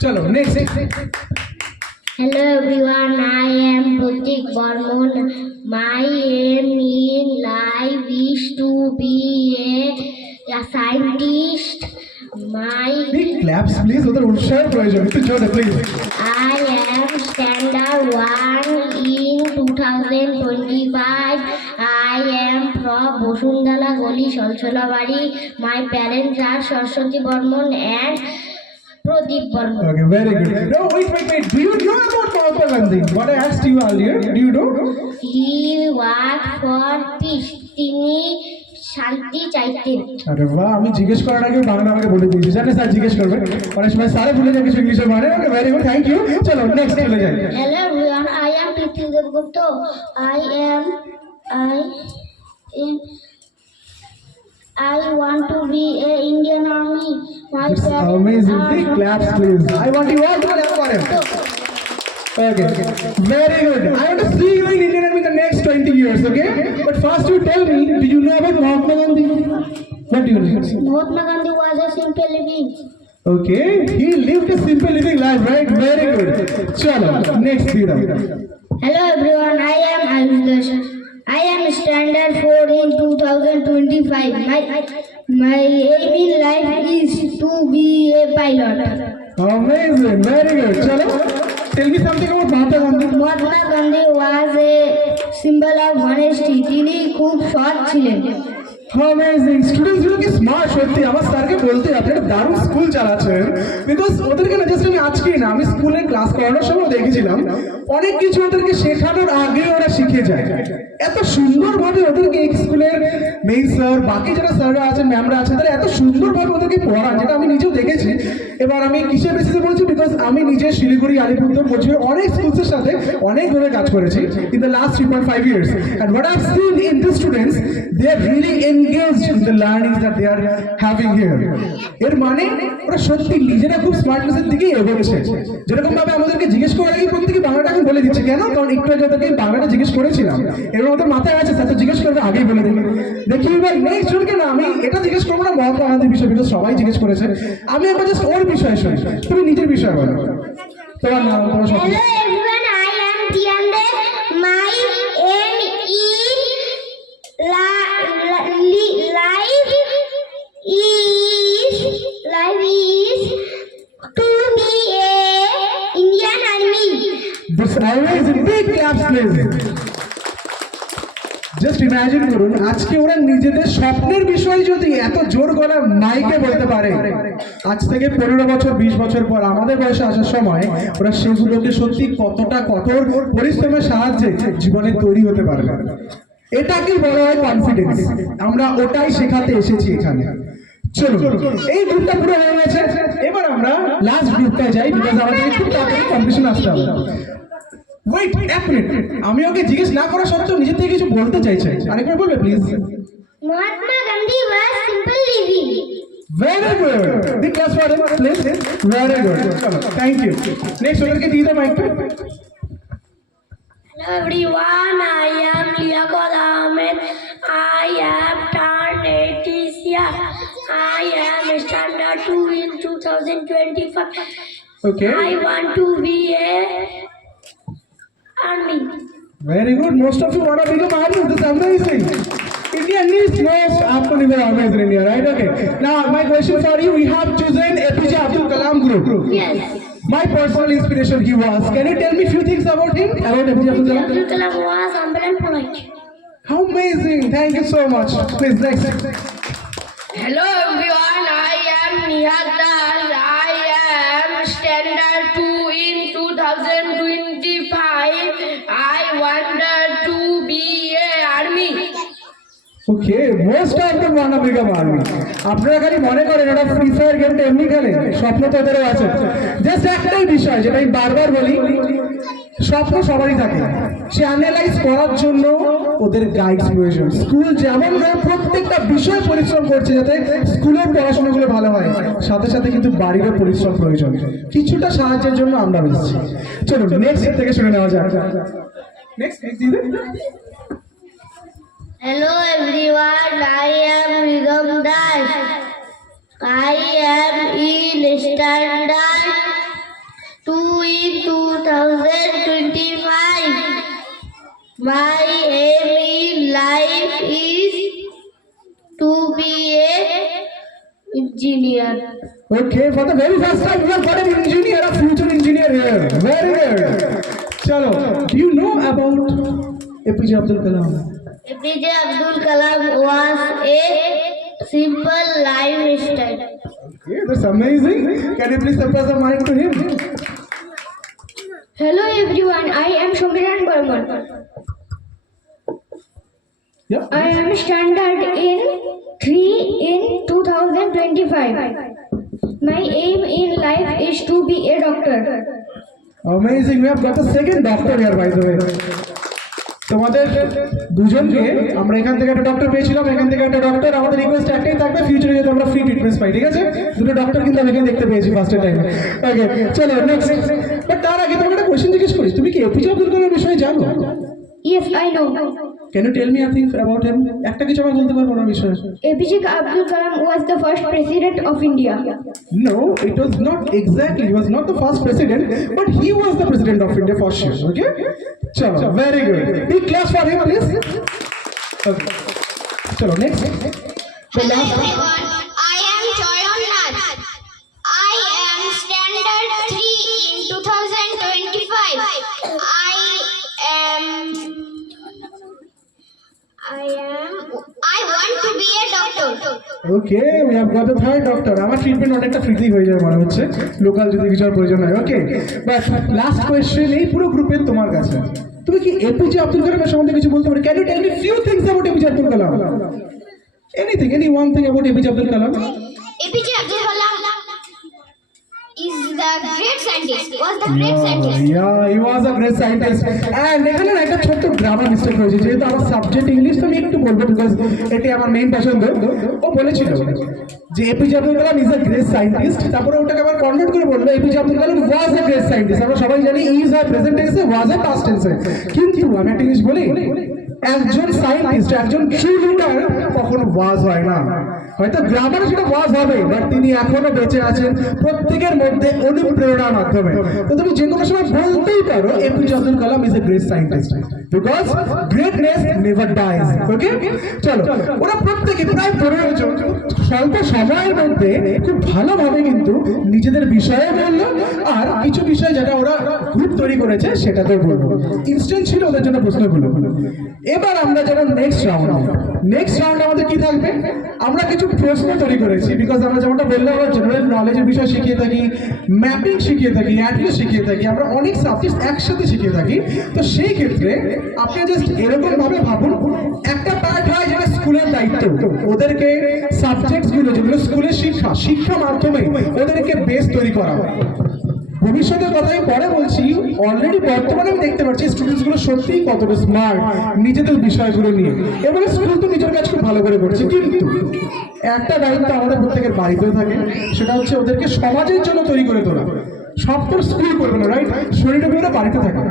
Chalo, next. Hello everyone, I am Pratik Barmon. My aim in life is to be a scientist. My Big claps, please. ওদের উৎসাহের প্রয়োজন, একটু জোরে please. I am standard 1 in 2025. I am from Bosundala Goli, Shalsalabari. My parents are Saraswati Barmon and Pradeep Barmon. Okay, very good. No, wait. Do you know about Mahatma Gandhi? What I asked you earlier, do you know? He worked for peace. তিনি শান্তি চাইতেন। আরে বাহ, আমি জিজ্ঞেস করার আগে বাংলা আমাকে বলে দিয়েছি, জানেন স্যার জিজ্ঞেস করবেন, অনেক সময় স্যারে ভুলে যায় কিছু ইংলিশে মানে। ওকে, ভেরি গুড, থ্যাংক ইউ। চলো নেক্সট চলে যাই। Hello everyone, I am Priti Devgupta. I want to be a Indian Army. My It's parents amazing. are Big claps, please. I want you all to clap for him. Okay, very good. I want to see you in Indian Army in the next 20 years, okay? But first you tell me, do you know about Mahatma Gandhi? What do you know? Mahatma Gandhi was a simple living. Okay, he lived a simple living life, right? Very good. Chalo, next Dira. Hello everyone, I am Ayush. I am standard 4 in 2025. My aim in life is to be a pilot. Amazing, very good. Chalo, tell me something about Mahatma Gandhi. Mahatma Gandhi was a symbol of honesty. তিনি খুব সৎ ছিলেন। Amazing. Students গুলো কি স্মার্ট, সত্যি আমার স্যারকে বলতে আপনারা দারুণ স্কুল চালাচ্ছেন। বিকজ ওদেরকে না জাস্ট আমি আজকেই না, আমি স্কুলে ক্লাস করানোর সময় দেখেছিলাম অনেক কিছু ওদেরকে শেখানোর আগে ওরা শিখে যায়। এত সুন্দরভাবে ওদেরকে এই স্কুলের মেইন স্যার, বাকি যারা স্যাররা আছেন, ম্যামরা আছেন, তারা এত সুন্দরভাবে ওদেরকে পড়ান, যেটা আমি নিজেও দেখেছি। এবার আমি কিসের বেসিসে বলছি, বিকজ আমি নিজে শিলিগুড়ি, আলিপুরদুয়ার, কোচবিহার অনেক স্কুলসের সাথে অনেকভাবে কাজ করেছি in the last 3.5 years, and what I've seen in these students, they are really engaged in the learnings that they are having here. এর মানে ওরা সত্যি নিজেরা খুব স্মার্টনেসের দিকে এগোচ্ছে। যেরকম ভাবে আমাদেরকে জিজ্ঞেস করার আগে প্রত্যেকে বাংলাটা এখন বলে দিচ্ছে, কেন? কারণ একটু আগে ওদেরকে বাংলাটা জিজ্ঞেস করেছিলাম, এর ওদের মাথায় আছে, তাতে জিজ্ঞেস করবে আগেই বলে দিই। দেখি এবার নেক্সট জনকে না, আমি এটা জিজ্ঞেস করবো না মহাত্মা গান্ধীর বিষয়, বিকজ সবাই জিজ্ঞেস করেছে। আমি একবার জাস্ট ওর বিষয়ে শুনি, তুমি নিজের বিষয় বলো, তোমার নাম, তোমার সব। Hello everyone, I am Tiande. My aim in life is to be a Indian Army. This always a big claps please. Just imagine করুন, আজকে ওরা নিজেদের স্বপ্নের বিষয় যদি এত জোর গলা মাইকে বলতে পারে, আজ থেকে 15 বছর 20 বছর পর আমাদের বয়সে আসার সময় ওরা সেগুলোকে সত্যি কতটা কঠোর পরিশ্রমের সাহায্যে জীবনে তৈরি হতে পারবে। এটাকেই বলা হয় কনফিডেন্স। আমরা ওটাই শেখাতে এসেছি এখানে। চলো, এই গ্রুপটা পুরো হয়ে গেছে, এবার আমরা লাস্ট গ্রুপটায় যাই, বিকজ আমাদের খুব তাড়াতাড়ি কম্পিটিশন আসতে হবে। ওয়েট এক মিনিট, আমি ওকে জিজ্ঞেস না করা সত্ত্বেও নিজে থেকে কিছু বলতে চাইছে, আরেকবার বলবে please? Mahatma Gandhi was simple living. Very good. Big class for him, please. Very good. Chalo, thank you. Next, ওদেরকে দিয়ে দাও মাইকটা। Hello everyone, I am Liaqat Ahmed. I am turned 8 this year. I am standard 2 in 2025. Okay. I want to be a army. Very good. Most of you want to become army. This is amazing. India needs most Atmanirbhar armies in India, right? Okay. Now, my question for you: we have chosen APJ Abdul Kalam group. Yes. My personal inspiration he was. Can you tell me few things about him? About APJ Abdul Kalam? Abdul Kalam was humble and polite. How amazing! Thank you so much. Please next. Hello everyone, I am Nihad Das. I am standard 2 in 2025. I wanted to be a army. Okay, most of them want to become army. আপনারা খালি মনে করেন ওটা ফ্রি ফায়ার গেমটা এমনি খেলে, স্বপ্ন তো ওদেরও আছে। জাস্ট একটাই বিষয় যেটা আমি বারবার বলি, স্বপ্ন সবারই থাকে, সে অ্যানালাইজ করার জন্য ওদের গাইডস প্রয়োজন। স্কুল যেমন প্রত্যেকটা বিষয় পরিশ্রম করছে যাতে স্কুলের পড়াশোনাগুলো ভালো হয়, সাথে সাথে কিন্তু বাড়িরও পরিশ্রম প্রয়োজন। কিছুটা সাহায্যের জন্য আমরা বলছি। চলো নেক্সট থেকে শুনে নেওয়া যাক। নেক্সট দিদি। Hello everyone, I am Rigam Das. I am in standard 2 in 2025. My aim in life is to be a engineer. Okay, for the very first time we have got an engineer, a future engineer here. Very good. Chalo, do you know about APJ Abdul Kalam? APJ Abdul Kalam was a simple lifestyle. Okay, that's amazing. Can you please pass the mic to him? Hello everyone, I am Shomiran Burman. Yeah. I am standard in 3 in 2025. My aim in life is to be a doctor. Amazing. We have got the second doctor here, by the way. তোমাদের দুজনকে আমরা এখান থেকে একটা ডক্টর পেয়েছিলাম, এখান থেকে একটা ডক্টর। আমাদের রিকোয়েস্ট একটাই থাকবে, ফিউচারে যাতে আমরা ফ্রি ট্রিটমেন্ট পাই, ঠিক আছে? দুটো ডক্টর কিন্তু আমি এখানে দেখতে পেয়েছি ফার্স্ট টাইম। ওকে, চলো নেক্সট। বাট তার আগে তোমাকে একটা কোশ্চেন জিজ্ঞেস করি, তুমি কি এপিজে আব্দুল কালামের বিষয়ে জানো? Yes, I know. Can you tell me a thing about him? একটা কিছু আমাকে বলতে পারবো না বিষয়ে? APJ Abdul Kalam was the first president of India. No, it was not exactly. He was not the first president, but he was the president of India for sure. Okay? Chalo, very good. Big class for him, please. Okay. Chalo, next. The Hello last. everyone, I am Joyon Nath. I am standard 3 in 2025. I want to be a doctor. Okay, we have got the third doctor. আমার ট্রিটমেন্ট অনেকটা ফ্রিতে হয়ে যাবে মনে হচ্ছে, লোকাল যদি কিছু আর প্রয়োজন হয়। ওকে, বাট লাস্ট কোয়েশ্চেন এই পুরো গ্রুপের তোমার কাছে, তুমি কি এপিজে আব্দুল কালামের সম্বন্ধে কিছু বলতে পারো? Can you tell me few things about APJ Abdul Kalam? Anything, any one thing about APJ Abdul Kalam? APJ Abdul Kalam is the great scientist. Was the great scientist. Yeah, he was a great scientist. And এখানে না একটা ছোট্ট গ্রামার মিস্টেক হয়েছে, যেহেতু আমার সাবজেক্ট ইংলিশ, তো আমি একটু বলবো বিকজ এটি আমার মেইন পছন্দ। ও বলেছিল যে APJ Abdul Kalam is a great scientist, তারপরে ওটাকে আবার কনভার্ট করে বললো APJ Abdul Kalam was a great scientist. আমরা সবাই জানি ইজ আ প্রেজেন্ট টেন্সে, ওয়াজ আ পাস্ট টেন্সে। কিন্তু আমি একটা জিনিস বলি, একজন সায়েন্টিস্ট, একজন ট্রু লিডার কখনো ওয়াজ হয় না। হয়তো গ্রামারে সেটা ওয়াজ হবে, বাট তিনি এখনো বেঁচে আছেন প্রত্যেকের মধ্যে অনুপ্রেরণার মাধ্যমে। তো তুমি যে কোনো সময় বলতেই পারো APJ Abdul Kalam is a great scientist, because greatness never dies. Okay, চলো, ওরা প্রত্যেকে প্রায় 15 জন স্বল্প সময়ের মধ্যে খুব ভালোভাবে কিন্তু নিজেদের বিষয়ে বললো, আর কিছু বিষয় যেটা ওরা গ্রুপ তৈরি করেছে সেটাতেও বলবো। ইনস্ট্যান্ট ছিল ওদের জন্য প্রশ্নগুলো। এবার আমরা যেমন নেক্সট রাউন্ড আমাদের কি থাকবে, আমরা কিছু প্রশ্ন তৈরি করেছি, বিকজ আমরা যেমনটা বললাম আমরা জেনারেল নলেজের বিষয় শিখিয়ে থাকি, ম্যাপিং শিখিয়ে থাকি, অ্যাড্রেস শিখিয়ে থাকি, আমরা অনেক সাবজেক্ট একসাথে শিখিয়ে থাকি। তো সেই ক্ষেত্রে আপনি জাস্ট এরকম ভাবে ভাবুন, একটা পার্ট হয় যেটা স্কুলের দায়িত্ব, ওদেরকে সাবজেক্টসগুলো যেগুলো স্কুলের শিক্ষা মাধ্যমে ওদেরকে বেস তৈরি করা। ভবিষ্যতের কথা আমি পরে বলছি, অলরেডি বর্তমানে আমি দেখতে পাচ্ছি স্টুডেন্টসগুলো সত্যিই কতটা স্মার্ট নিজেদের বিষয়গুলো নিয়ে, এবং স্কুল তো নিজের কাজ খুব ভালো করে করছে। কিন্তু একটা দায়িত্ব আমাদের প্রত্যেকের বাড়িতেও থাকে, সেটা হচ্ছে ওদেরকে সমাজের জন্য তৈরি করে তোলা। সব তো স্কুল করবে না, রাইট? শরীরটা ওরা বাড়িতে থাকে,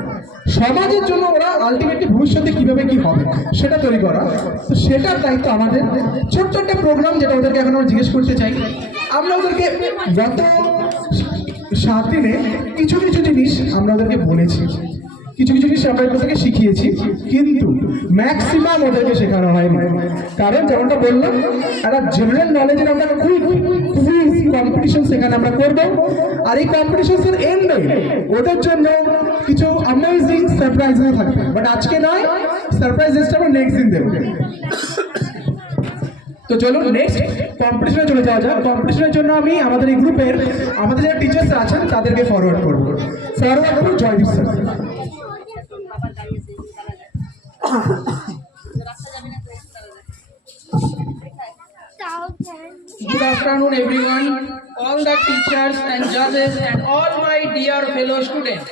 সমাজের জন্য ওরা আলটিমেটলি ভবিষ্যতে কিভাবে কি হবে সেটা তৈরি করা। তো সেটার দায়িত্ব আমাদের। ছোট্ট একটা প্রোগ্রাম যেটা ওদেরকে এখন আমরা জিজ্ঞেস করতে চাই, আমরা ওদেরকে গত 7 দিনে কিছু কিছু জিনিস আমরা ওদেরকে বলেছি, কিছু কিছু জিনিস আমরা ওদেরকে শিখিয়েছি, কিন্তু ম্যাক্সিমাম ওদেরকে শেখানো হয়নি। কারণ যেমনটা বললাম, একটা জেনারেল নলেজের আমরা কুইজ কম্পিটিশন সেখানে আমরা করবো, আর এই কম্পিটিশনের এন্ডে ওদের জন্য কিছু অ্যামেজিং সারপ্রাইজও থাকবে। বাট আজকে নয়, সারপ্রাইজেসটা আমরা নেক্সট দিন দেবো। তো চলুন নেক্সট কম্পিটিশনে চলে যাওয়া যাক। কম্পিটিশনের জন্য আমি আমাদের এই গ্রুপের আমাদের যারা টিচার্স আছেন তাদেরকে ফরওয়ার্ড করবো। Joydeep sir. Good afternoon, everyone, all the teachers and judges and all my dear fellow students.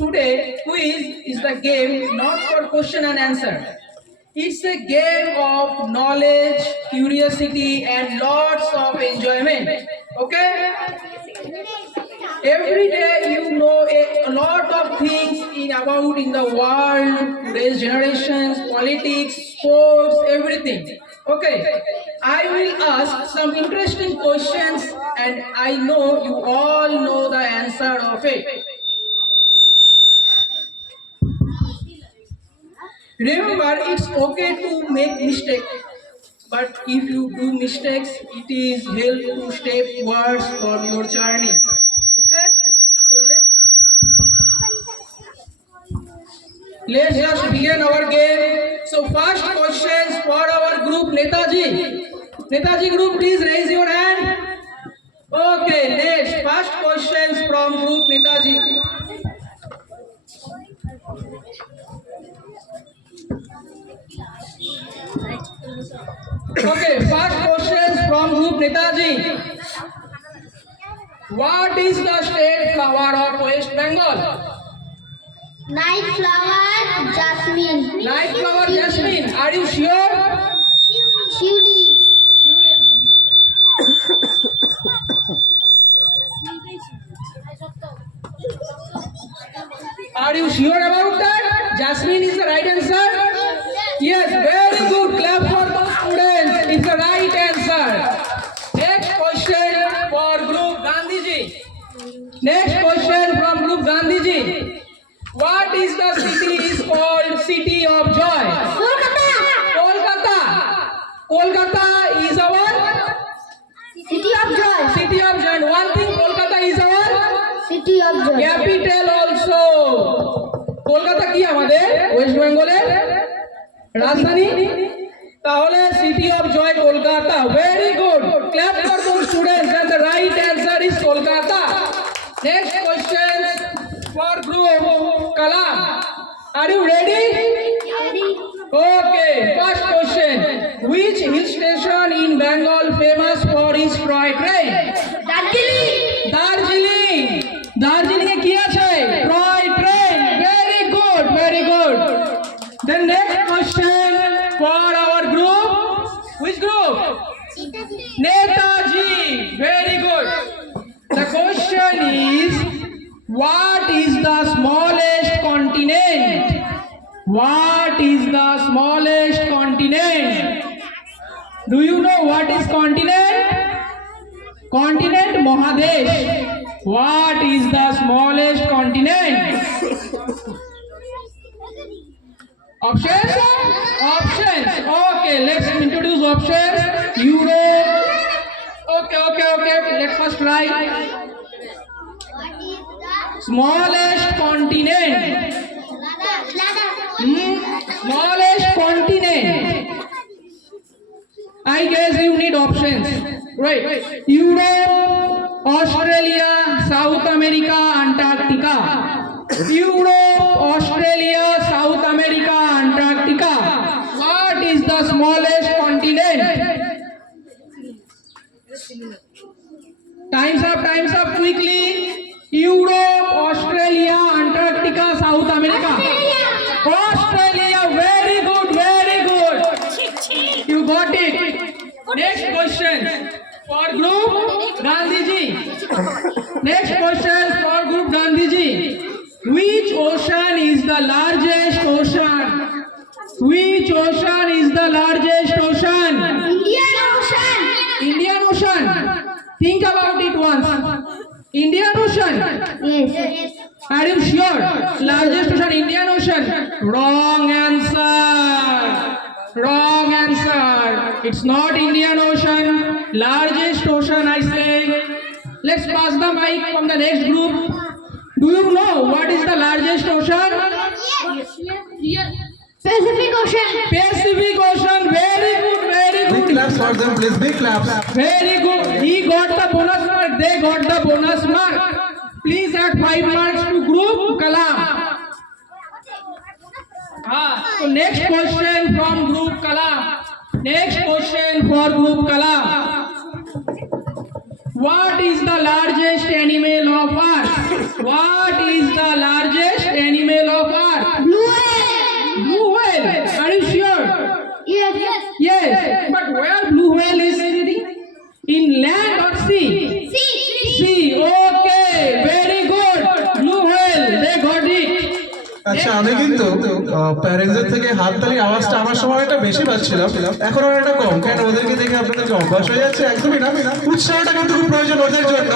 Today, quiz is the game not for question and answer. It's a game of knowledge, curiosity, and lots of enjoyment. Okay? Every day you know a lot of things in the world, today's generations, politics, sports, everything. Okay, I will ask some interesting questions and I know you all know the answer of it. Remember, it's okay to make mistakes, but if you do mistakes, it is help to step towards for your journey. Okay, so let's just begin our game. So first questions for our group Netaji. Netaji group, please raise your hand. Okay, next first questions from group Netaji. Okay, first questions from group Netaji. What is the state flower of West Bengal? Night flower, jasmine. Night flower jasmine. Are you sure? Shivli. Are you sure about that? Jasmine is the right answer? Yes, very good. Clap for those students. It's the right answer. Next question for group Gandhiji. Next question from group Gandhiji. What is the city is called City of Joy? Kolkata. Kolkata is our City of Joy. City of Joy. One thing, Kolkata is our City of Joy. Capital also. Kolkata কি আমাদের ওয়েস্ট বেঙ্গলের রাজধানী, তাহলে city of joy Kolkata. Very good, clap for those students and the right answer is Kolkata. Next question for group Kalam. Are you ready? Okay, first question. Which hill station in Bengal famous for its toy train? Darjeeling. Darjeeling. Darjeeling এ কি আছে? Toy train. Very good, very good. Then next question for our group. Which group? Netaji. Very good. The question is, what is the smallest continent? What is the smallest continent? Do you know what is continent? Continent Mahadesh. What is the smallest continent? Options? Options. Okay, let's introduce options. Europe. Okay. Let's first try. Smallest continent. Smallest continent. I guess you need options. Right. Europe, Australia, South America, Antarctica. Europe, Australia, South America, Antarctica. What is the smallest continent? Time's up quickly. Europe, Australia, Antarctica, South America. Australia, very good, very good. You got it. Next question for group Gandhiji. Next question for group Gandhiji. Which ocean is the largest ocean? Which ocean is the largest ocean? Indian Ocean. Indian Ocean. Think about it once. Indian Ocean. Yes. Are you sure? Largest ocean, Indian Ocean. Wrong answer. Wrong answer. It's not Indian Ocean. Largest ocean, I say. Let's pass the mic from the next group. Do you know what is the largest ocean? Pacific Ocean. Pacific Ocean. Very good, very Big good. claps for them, please. Big claps. Very good. He got the bonus mark. They got the bonus mark. Please add 5 marks to group Kalam. So next question from group Kalam. Next question for group Kalam. What is the largest animal of Earth? What is the largest animal of Earth? Blue whale. Blue whale. Are you sure? Yes. Yes. But where blue whale is sitting? In land or sea? Sea. Okay. Very good. Blue whale. They got it. আচ্ছা, আমি কিন্তু প্যারেন্টসদের থেকে হাততালির আওয়াজটা আমার সময় একটা বেশি পাচ্ছিলাম, এখন আর একটা কম। কেন? ওদেরকে দেখে আপনাদের অভ্যাস হয়ে যাচ্ছে? একদমই না। উৎসাহটা কিন্তু খুব প্রয়োজন ওদের জন্য।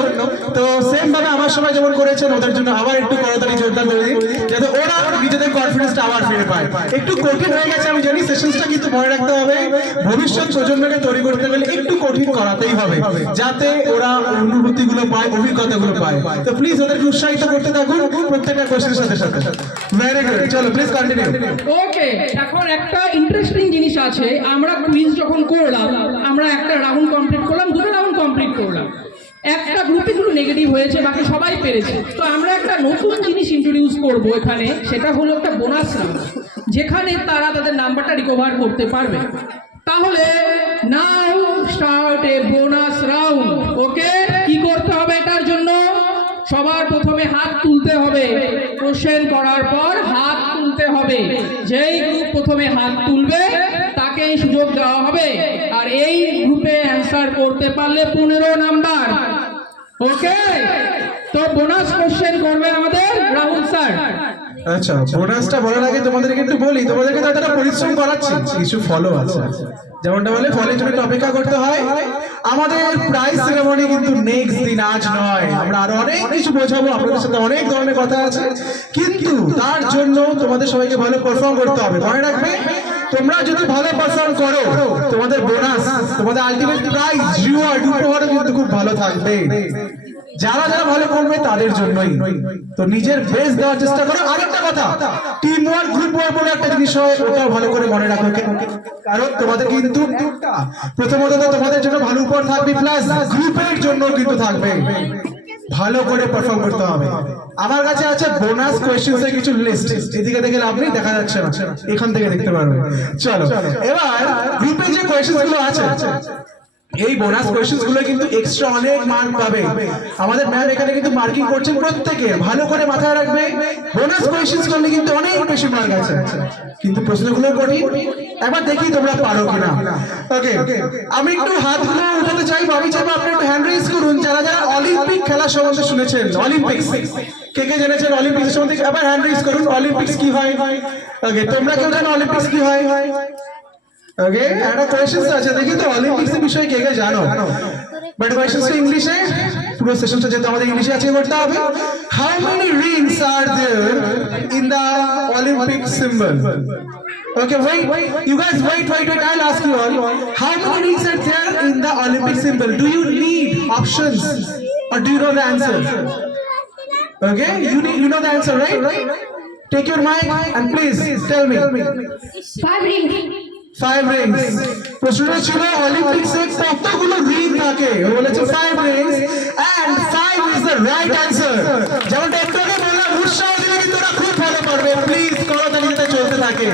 তো সেম ভাবে আমার সময় যেমন করেছেন, ওদের জন্য আবার একটু করতালি জোরদার করে দিই, যাতে ওরা নিজেদের কনফিডেন্সটা আবার ফিরে পায়। একটু কঠিন হয়ে গেছে আমি জানি, সেশনসটা কিন্তু মনে রাখতে হবে, ভবিষ্যৎ প্রজন্মকে তৈরি করতে গেলে একটু কঠিন করাতেই হবে, যাতে ওরা অনুভূতিগুলো পায়, অভিজ্ঞতাগুলো পায়। তো প্লিজ ওদেরকে উৎসাহিত করতে থাকুন প্রত্যেকটা কোশ্চেনের সাথে সাথে। ভেরি গুড, চলো প্লিজ কন্টিনিউ। ওকে, এখন একটা ইন্টারেস্টিং জিনিস আছে। আমরা কুইজ যখন করলাম, আমরা একটা রাউন্ড কমপ্লিট করলাম, দুটো রাউন্ড কমপ্লিট করলাম। একটা গ্রুপে শুধু নেগেটিভ হয়েছে, বাকি সবাই পেরেছে। তো আমরা একটা নতুন জিনিস ইন্ট্রোডিউস করব এখানে, সেটা হলো একটা বোনাস রাউন্ড, যেখানে তারা তাদের নাম্বারটা রিকভার করতে পারবে। তাহলে now start a bonus round. Okay, কি করতে হবে এটার জন্য? সবার প্রথমে হাত তুলতে হবে। কোশ্চেন করার পর হাত তুলতে হবে। যেই গ্রুপ প্রথমে হাত তুলবে তাকেই সুযোগ দেওয়া হবে। আর এই গ্রুপে অ্যান্সার করতে পারলে 15 নাম্বার। ওকে, তো বোনাস কোশ্চেন করবে আমাদের রাহুল স্যার। আচ্ছা, বোনাসটা বলার আগে তোমাদেরকে একটু বলি, তোমাদেরকে তো এতটা পরিশ্রম করাচ্ছি, কিছু ফলো আছে। যেমনটা বলে ফলের জন্য অপেক্ষা করতে হয়। আমাদের প্রাইজ সেরেমনি কিন্তু নেক্সট দিন, আজ নয়। আমরা আরো অনেক কিছু বোঝাবো, আপনাদের সাথে অনেক ধরনের কথা আছে, কিন্তু তার জন্য তোমাদের সবাইকে ভালো পারফর্ম করতে হবে। মনে রাখবে, তোমরা যদি ভালো পারফর্ম করো, তোমাদের বোনাস, তোমাদের আলটিমেট প্রাইজ, রিওয়ার্ড, উপহার কিন্তু খুব ভালো থাকবে। যারা যারা ভালো করবে তাদের জন্যই। তো নিজের বেস্ট দেওয়ার চেষ্টা করো। আরেকটা কথা, টিম ওয়ার্ক, গ্রুপ ওয়ার্ক বলে একটা জিনিস হয়, ওটাও ভালো করে মনে রাখো। কারণ তোমাদের কিন্তু প্রথমত তো তোমাদের জন্য ভালো উপহার থাকবে, প্লাস গ্রুপের জন্য কিন্তু থাকবে। ভালো করে পারফর্ম করতে হবে। আমার কাছে আছে বোনাস কোয়েশ্চেন্স এর কিছু লিস্ট, এদিকে দেখে লাভ নেই, দেখা যাচ্ছে না, এখান থেকে দেখতে পারবে। চলো এবার গ্রুপে যে কোয়েশ্চেন্স গুলো আছে, এই বোনাস কোয়েশ্চেন্স গুলো কিন্তু এক্সট্রা অনেক মার্ক পাবে। আমাদের ম্যাম এখানে কিন্তু মার্কিং করছেন প্রত্যেকে, ভালো করে মাথায় রাখবে। বোনাস কোয়েশ্চেন্স করলে কিন্তু অনেক বেশি মার্ক আছে, কিন্তু প্রশ্নগুলো কঠিন। একবার দেখি তোমরা পারো কিনা। ওকে, আমি একটু হাতগুলো উঠাতে চাইবো। আমি চাইবো আপনারা একটু হ্যান্ড রেজ করুন যারা যারা অলিম্পিক খেলা সম্বন্ধে শুনেছেন। অলিম্পিক্স কে কে জেনেছেন? অলিম্পিক্স সম্বন্ধে আবার হ্যান্ড রেজ করুন। অলিম্পিক্স কি হয়? ওকে, তোমরা কেউ জানো অলিম্পিক্স কি হয়? ওকে, একটা কোয়েশ্চেন আছে, দেখি তো অলিম্পিক্স এর বিষয়ে কে কে জানো? বাট কোয়েশ্চেনটা ইংলিশে, পুরো সেশনটা যেটা আমাদের ইংলিশে আছে করতে হবে। How many rings are there in the Olympic symbol? Okay, wait, you guys wait, I'll ask you all. How many rings are there in the Olympic symbol? Do you need options or do you know the answer? Okay, you know the answer, right? Take your mic and please tell me. 5 rings. 5 rings. প্রশ্নটা ছিল অলিম্পিক্সে কতগুলো রিং থাকে? ও বলেছে 5 rings and 5 is the right answer. যেমনটা একটু আগে বললাম, উৎসাহ দিলে কিন্তু ওরা খুব ভালো পারবে। প্লিজ করতালি যাতে চলতে থাকে।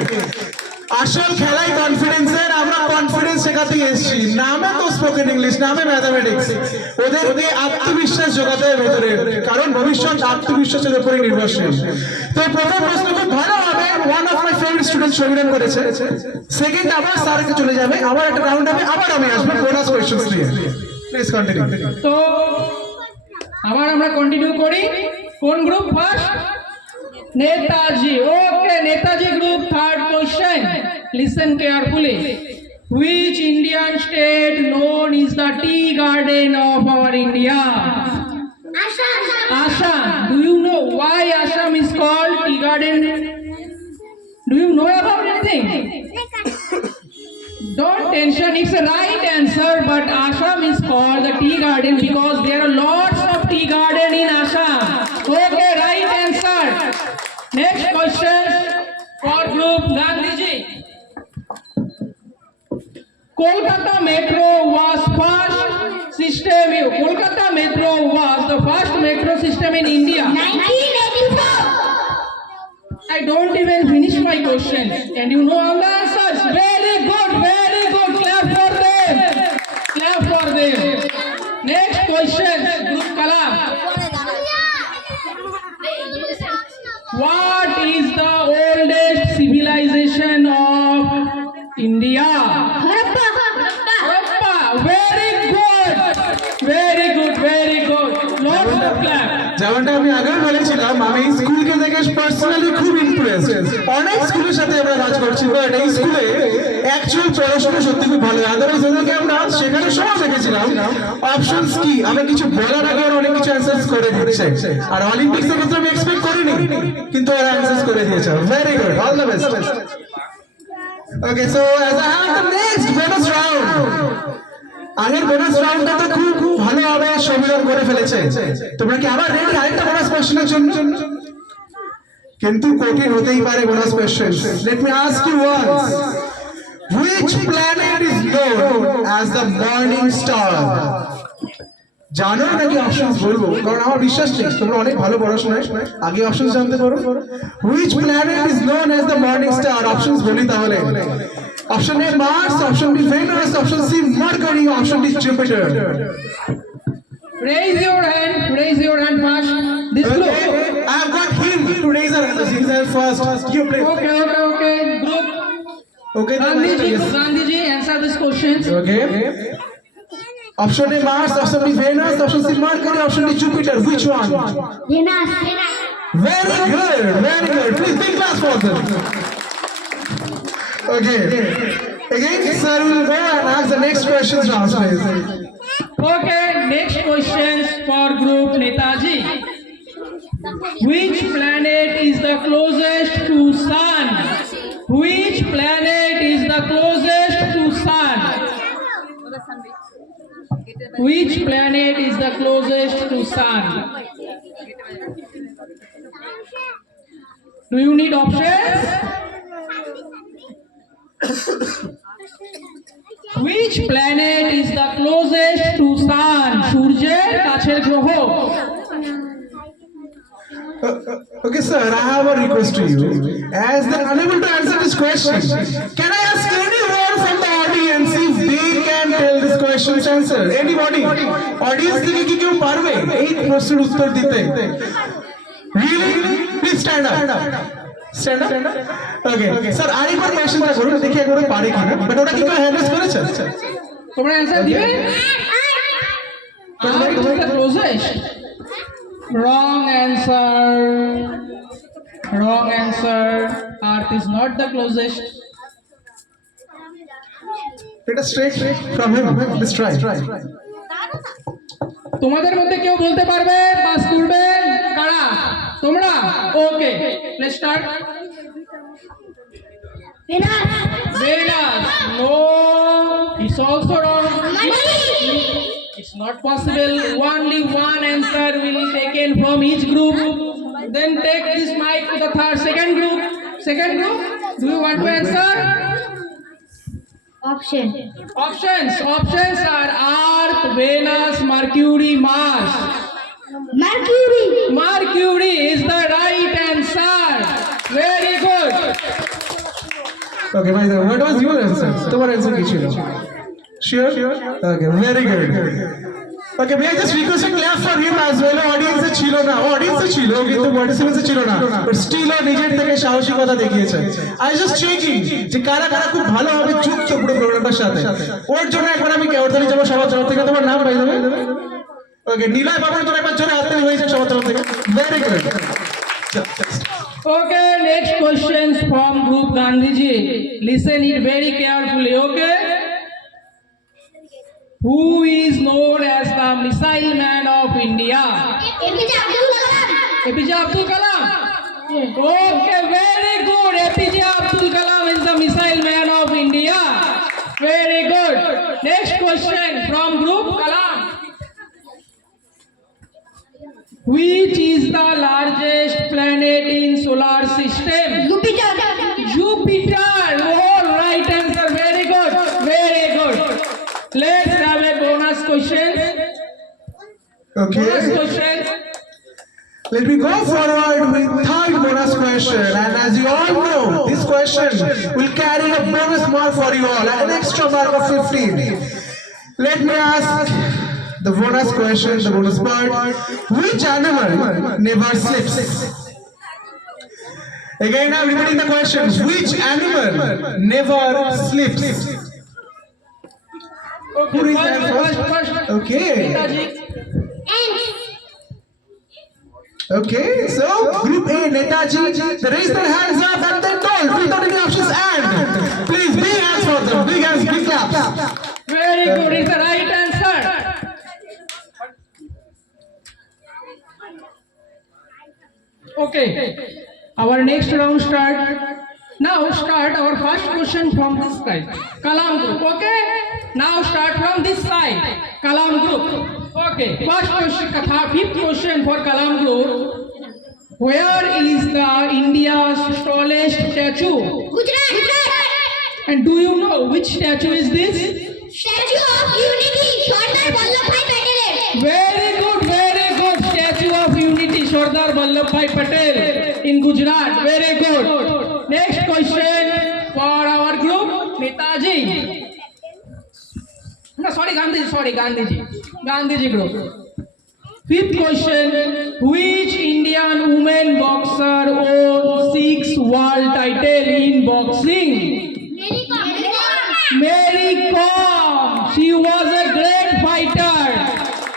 আসল খেলাই কনফিডেন্সের, আমরা কনফিডেন্স শেখাতে এসেছি। নামে তো স্পোকেন ইংলিশ, নামে ম্যাথামেটিক্স। ওদেরকে আত্মবিশ্বাস জোগাতে হবে ভেতরে, কারণ ভবিষ্যৎ আত্মবিশ্বাসের উপরই নির্ভরশীল। তো প্রথম প্রশ্ন খুব ভালো হবে। One of my favourite student Samiran করেছে। সেকেন্ড আবার স্যারকে চলে যাবে, আবার একটা রাউন্ড হবে, আবার আমি আসবো বোনাস কোয়েশ্চেনস নিয়ে। Please continue. তো আবার আমরা কন্টিনিউ করি। কোন group first? Netaji. Okay, Netaji group, third question. Listen carefully. Which Indian state known is the tea garden of our India? Assam. Do you know why Assam is called tea garden? Do you know about anything? Don't tension, it's a right answer, but Assam is called the tea garden because there are lots of tea garden in Assam. Okay, right answer. Next question for group Gandhiji. Kolkata Metro was first system. Kolkata Metro was the first metro system in India. 1984. I don't even finish my question, and you know all the answers. Very good, very good. Clap for them. Clap for them. Next question, Group Kalam. What is the oldest civilization of India? Harappa. Very good. Very good, very good. Lots of clap. যেমনটা আমি আগে বলেছিলাম, আমি স্কুলকে দেখে পার্সোনালি খুব ইমপ্রেসড। অনেক স্কুলের সাথে আমরা কাজ করছি, বাট এই স্কুলে অ্যাকচুয়াল পড়াশোনা সত্যি খুব ভালো। আদারওয়াইজ ওদেরকে আমরা সেখানে সময় দেখেছিলাম অপশনস কি, আমি কিছু বলার আগে ওরা অনেক কিছু অ্যান্সার্স করে দিচ্ছে। আর অলিম্পিক্সের ক্ষেত্রে আমি এক্সপেক্ট করিনি, কিন্তু ওরা অ্যান্সার্স করে দিয়েছে। Very good, all the best. Okay, so as I have the next bonus round. আগের বোনাস রাউন্ডটা তো খুব ভালোভাবে সমীরণ করে ফেলেছে। তোমরা কি আবার রেডি আরেকটা বোনাস কোশ্চেনের জন্য? কিন্তু কঠিন হতেই পারে bonus question. Let me ask you once, which planet is known as the morning star? জানো নাকি অপশনস বলবো? কারণ আমার বিশ্বাস নেই তোমরা অনেক ভালো পড়াশোনায়, আগে অপশনস জানতে পারো। which planet is known as the morning star? Options বলি তাহলে। Option A Mars, option B Venus, option C Mercury, option D Jupiter. Raise your hand first. This group. I have got him to raise our hands. He's there first. You play. Okay. Group. Okay, then Gandhiji, answer this question. Okay. Option A Mars, option B Venus, option C Mercury, option D Jupiter. Which one? Venus. Very good, very good. Please big class for them. Okay. Again, sir will go and ask the next questions now, please. Okay, next questions for group Netaji. Which planet is the closest to Sun? Which planet is the closest to Sun? Which planet is the closest to Sun? Do you need options? Which planet is the closest to Sun? সূর্যের কাছের গ্রহ। Okay, sir, I have a request to you. As they're unable to answer this question, can I ask anyone from the audience if they can tell this question? questions answer? Anybody? Audience থেকে কি কেউ পারবে এই প্রশ্নের উত্তর দিতে? Really? Please stand up. Stand up. Okay. Sir, আরেকবার কোশ্চেনটা করুন দেখি একবার পারে কিনা। বাট ওটা কি কেউ হ্যান্ডেল করেছে? তোমরা অ্যান্সার দিবে? Earth is the closest. Wrong answer. Wrong answer. Earth is not the closest. Let us straight from him. Let's try. তোমাদের মধ্যে কেউ বলতে পারবে পাস করবে কারা? তোমরা? Okay, let's start. Venus. No, it's also wrong. It's not possible. Only one answer will be taken from each group. Then take this mic to the second group. Second group, do you want to answer? Option. Options are Earth, Venus, Mercury, Mars. Mercury. Mercury is the right answer. Very good. Okay, by the way, what was your answer? তোমার answer কি ছিল? Sure? Okay, very good. Okay, may I just request a clap for him as well? Audience এ ছিল না, audience এ ছিল কিন্তু participants এ ছিল না, but still ও নিজের থেকে সাহসিকতা দেখিয়েছে। I just checking যে কারা কারা খুব ভালোভাবে যুক্ত পুরো প্রোগ্রামটার সাথে। ওর জন্য একবার আমি কেওড়াতলি যাবো সবার তরফ থেকে। তোমার নাম by the way? Okay, Niloy বাবুর জন্য একবার জোরে হাততালি হয়েছে সবার তরফ থেকে। Very good. Okay, next questions from group Gandhiji. Listen it very carefully, okay? Who is known as the missile man of India? APJ Abdul Kalam. Okay, very good. APJ Abdul Kalam is the missile man of India. Very good. Next question from group Kalam. Which is the largest planet in solar system? Jupiter. Oh, right answer. Very good. Very good. Let's have a bonus question. Okay. Bonus question. Let me go forward with third bonus question, and as you all know, this question will carry a bonus mark for you all, an extra mark of 15. Let me ask the bonus question, the bonus part. Which animal never sleeps? Again, I'm repeating the question. Which animal never sleeps? Okay, Who is that first. Okay. Netaji. Okay, so group A, Netaji, they raise their hands up and they told without any options and please big hands for them, big hands, big claps. Very good. It's the right answer. Okay. Our next round start. Now start our first question from this side. Kalam group. Okay. Now start from this side. Kalam group. Okay. First question. Fifth question for Kalam group. Where is the India's tallest statue? Gujarat. And do you know which statue is this? Statue of Unity, Sardar Vallabhbhai Patel. Very good, very good. Statue of Unity, Sardar Vallabhbhai Patel in Gujarat. Very good. Next question for our group, Netaji. No, sorry, Gandhiji group. Fifth question, which Indian woman boxer won 6 world title in boxing? Mary Kom. She was a great fighter.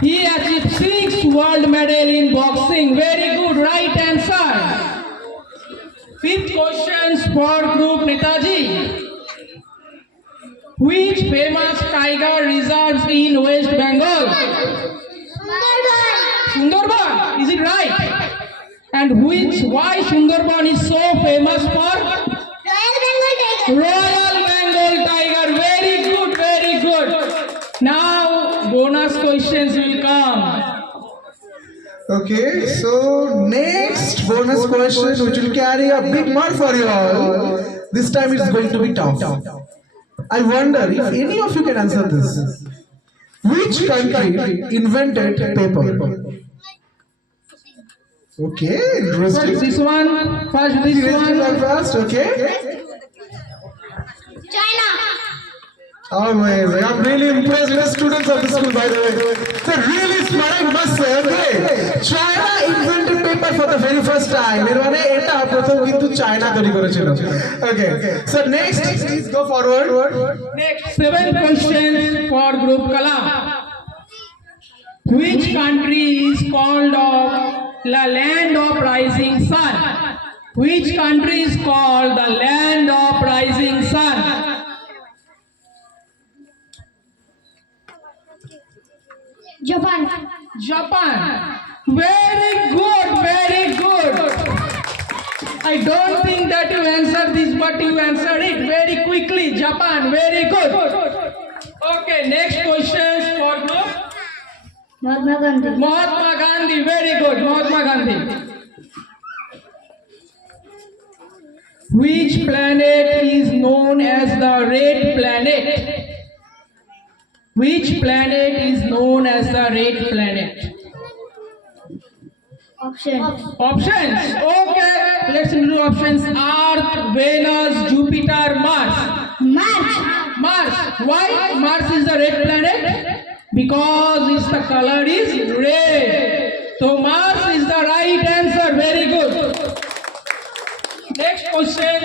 He achieved 6 world medal in boxing. Very good, right answer. Fifth questions for group Netaji. Which famous tiger reserves in West Bengal? Sundarban. Is it right? And why Sundarban is so famous for? Royal Bengal tiger. Very good, very good. Now bonus questions will come. Okay, so next bonus question which will carry a big mark for you all. This time it's going to be tough. I wonder if any of you can answer this. Which country invented paper? Okay, interesting. This one, first this one. First, okay. China. Amazing. I'm really impressed with the students of the school, by the way. They're really smart, I must say. Okay. China invented paper for the very first time. এর মানে এটা প্রথম কিন্তু চায়না তৈরি করেছিল। Okay. So next, please go forward. Next, 7 questions for Group Kalam. Which country is called of the land of rising sun? Which country is called the land of rising sun? Japan. Japan. Very good, very good. I don't think that you answered this, but you answered it very quickly. Japan, very good. Okay, next question for group. Mahatma Gandhi. Mahatma Gandhi, very good. Mahatma Gandhi. Which planet is known as the red planet? Which planet is known as the red planet? Options. Options. Okay, let's do options. Earth, Venus, Jupiter, Mars. March. Mars. Why Mars is the red planet? Because its the color is red. So Mars is the right answer. Very good. Next question.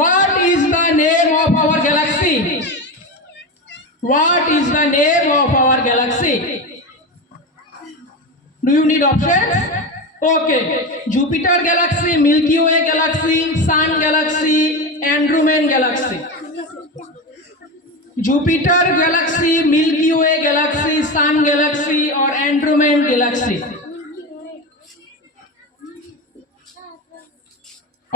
What is the name of our galaxy? What is the name of our galaxy? Do you need options? Okay. Jupiter galaxy, Milky Way galaxy, Sun galaxy, Andromedan galaxy. Jupiter galaxy, Milky Way galaxy, Sun galaxy, or Andromedan galaxy.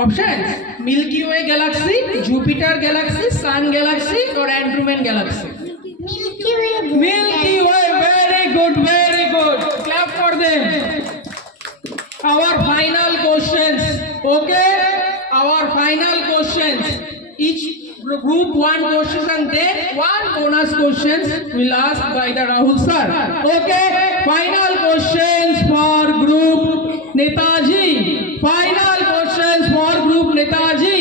Options: Milky Way galaxy, Jupiter galaxy, Sun galaxy, or Andromedan galaxy. Milky Way. Milky Way, very good, very good. Clap for them. Our final questions, okay? Our final questions. Each group one question and then one bonus questions will ask by the Rahul sir. Okay? Final questions for group Netaji. Final questions for group Netaji.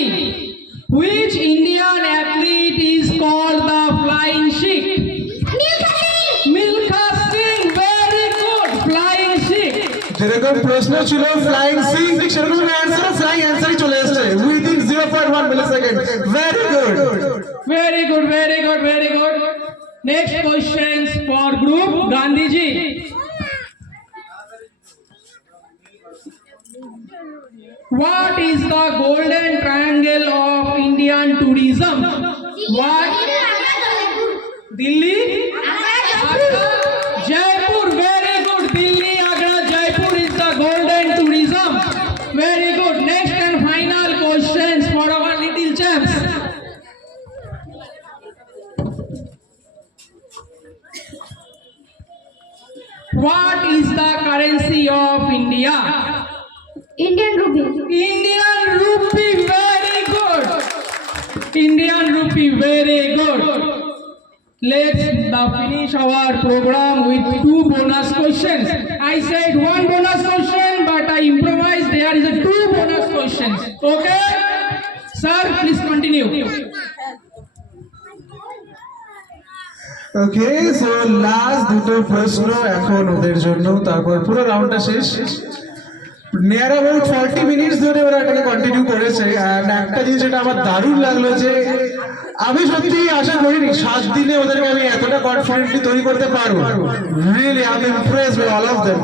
Which Indian athlete is called the Flying Sikh? Milkha Singh, very good. Flying Sikh. যেরকম প্রশ্ন ছিল ফ্লাইং সিং ঠিক সেরকম অ্যান্সার ফ্লাইং অ্যান্সারই চলে এসেছে within 0.1 millisecond very good Very good, very good, very good. Next questions for group Gandhiji. What is the golden triangle of Indian tourism? What? Delhi? Agra? Jaipur, very good. Delhi, Agra, Jaipur is the golden tourism. Very good. Next and final questions for our little champs. What is the currency of India? Indian rupee. Indian rupee, very good. Indian rupee, very good. Let's now finish our program with 2 bonus questions. I said 1 bonus question, but I improvised. There is a 2 bonus questions. Okay? Sir, please continue. Okay so last দুটো প্রশ্ন এখন ওদের জন্য তারপর পুরো রাউন্ডটা শেষ নিয়ার অ্যাবাউট 40 মিনিটস ধরে ওরা এটাকে কন্টিনিউ করেছে এন্ড একটা জিনিস যেটা আমার দারুণ লাগলো যে আমি সত্যি আশা করিনি 7 দিনে ওদেরকে আমি এতটা কনফিডেন্টলি তৈরি করতে পারবো really I am impressed with all of them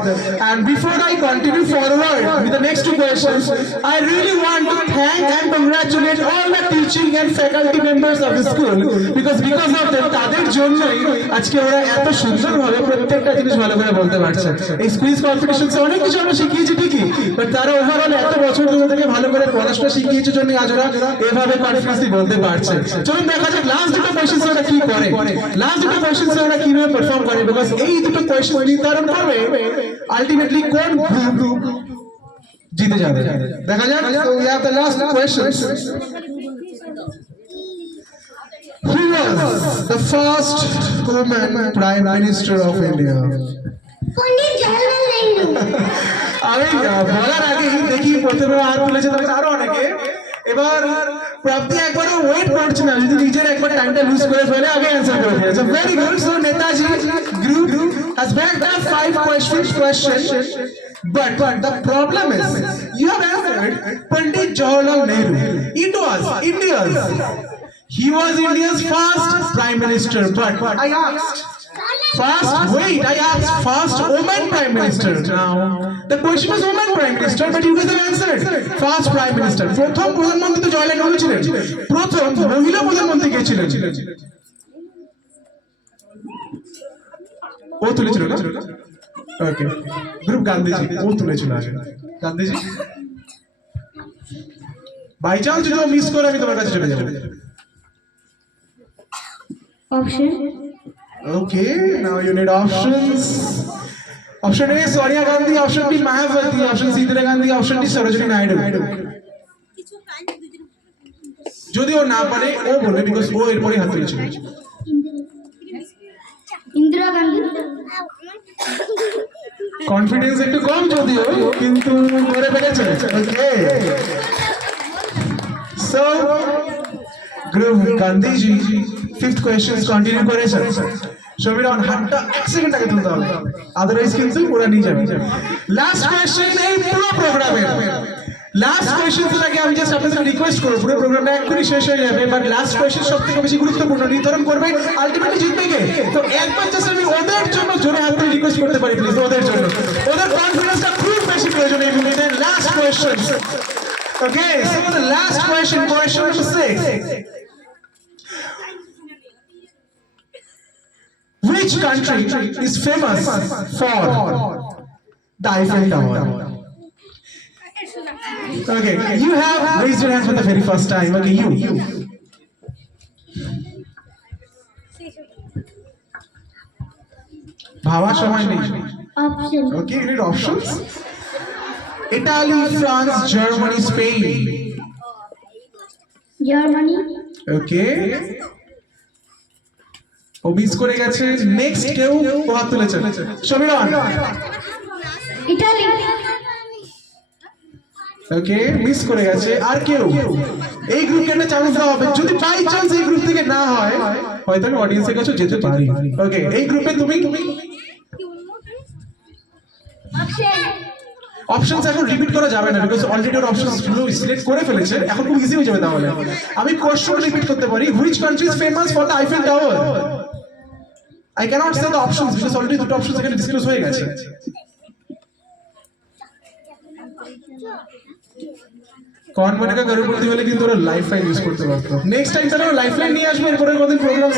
and before I continue forward with the next two questions I really want to thank and congratulate all the teaching and faculty members of the school because of them তাদের জন্যই আজকে ওরা এত সুন্দরভাবে প্রত্যেকটা জিনিস ভালো করে বলতে পারছে এই কুইজ কম্পিটিশনসে অনেক কিছু আমরা শিখিয়েছি ঠিকই বাট তারা ওভারঅল এত বছর ধরে থেকে ভালো করে পড়াশোনা শিখিয়েছে জন্য আজ ওরা এভাবে কনফিডেন্সলি বলতে পারছে চলুন দেখা যাক লাস্ট দুটো কোয়েশ্চেনস ওরা কি করে লাস্ট দুটো কোয়েশ্চেনস ওরা কিভাবে পারফর্ম করে বিকজ এই দুটো কোয়েশ্চেন নির্ধারণ করবে আলটিমেটলি কোন গ্রুপ জিতে যাবে দেখা যাক so we have the last questions Who was the first woman Prime Minister of India? Pandit Jawaharlal Nehru. আমি বলার আগেই দেখি প্রথমে হাত তুলেছে তারপরে আরো অনেকে এবার প্রাপ্তি একবারও ওয়েট করছে না, যদি নিজের একবার টাইমটা লুজ করে ফেলে আগে অ্যান্সার করে দিয়েছে। Very good. So Netaji group has backed up 5 questions. But the problem is, you have answered Pandit Jawaharlal Nehru. It was India's. He was India's first Prime Minister. But I asked, first woman Prime Minister. Now, the question was woman Prime Minister, but you guys have answered. First Prime Minister. প্রথম প্রধানমন্ত্রী তো জওয়াহরলাল নেহরু ছিলেন। প্রথম মহিলা প্রধানমন্ত্রী কে ছিলেন? ও তুলেছিল না? ওকে, গ্রুপ গান্ধীজি। ও তুলেছিল আগে গান্ধীজি। বাই চান্স যদি ও মিস করে আমি তোমার কাছে চলে যাবো। Option. Okay, now you need options. Option A, Sonia Gandhi. Option B, Mahavati. Option C, Indira Gandhi. Option D, Sarojini Naidu. যদি ও না পারে ও বলবে, বিকজ ও এরপরই হাত তুলেছিল। Indira Gandhi. কনফিডেন্স একটু কম যদিও, কিন্তু করে ফেলেছে। Okay, so group Gandhiji 5th question continue করেছে। সমীরন হাতটা 1 সেকেন্ড আগে তুলতে হবে, আদারওয়াইজ কিন্তু পুরো নিয়ে যাবে। লাস্ট কোয়েশ্চেন এই পুরো প্রোগ্রামের। লাস্ট কোয়েশ্চেন এর আগে আমি জাস্ট আপনাদের রিকোয়েস্ট করব, পুরো প্রোগ্রামটা এক্ষুনি শেষ হয়ে যাবে, বাট লাস্ট কোয়েশ্চেন সবথেকে বেশি গুরুত্বপূর্ণ, নির্ধারণ করবে আলটিমেটলি জিতবে কে। তো একবার জাস্ট আমি ওদের জন্য জোরে হাত তুলে রিকোয়েস্ট করতে পারি প্লিজ, ওদের জন্য। ওদের কনফিডেন্সটা খুব বেশি প্রয়োজন এই মিনিটে। Last question. Okay, so the last question, question number 6. Which country is famous for the Eiffel Tower? Okay, you have raised your hand for the very first time. Okay, you. ভাবা সময় নেই। Option. Okay, you need options. Italy, France, Germany, Spain. Germany. Okay. O miss করে গেছে। নেক্সট কেউ হাত তুলেছে? সমীরন। Italy. ওকে, মিস করে গেছে। আর কেউ? এই গ্রুপকে একটা চান্স দেওয়া হবে, যদি বাই চান্স এই গ্রুপ থেকে না হয়, হয়তো আমি অডিয়েন্সের কাছে যেতে পারি। ওকে, এই গ্রুপে তুমি অপশনস এখন রিপিট করা যাবে না, বিকজ অলরেডি ওর অপশনস গুলো সিলেক্ট করে ফেলেছে। এখন খুব ইজি হয়ে যাবে। তাহলে আমি কোশ্চেন রিপিট করতে পারি, which country is famous for the Eiffel tower? I cannot say the options because already দুটো অপশনস এখানে ডিসক্লোজ হয়ে গেছে। কন মনে গরু করতে হলে কিন্তু ওরা লাইফ লাইন ইউজ করতে পারতো। নেক্সট টাইম তারা লাইফ লাইন নিয়ে আসবে এরপরের কোন programme.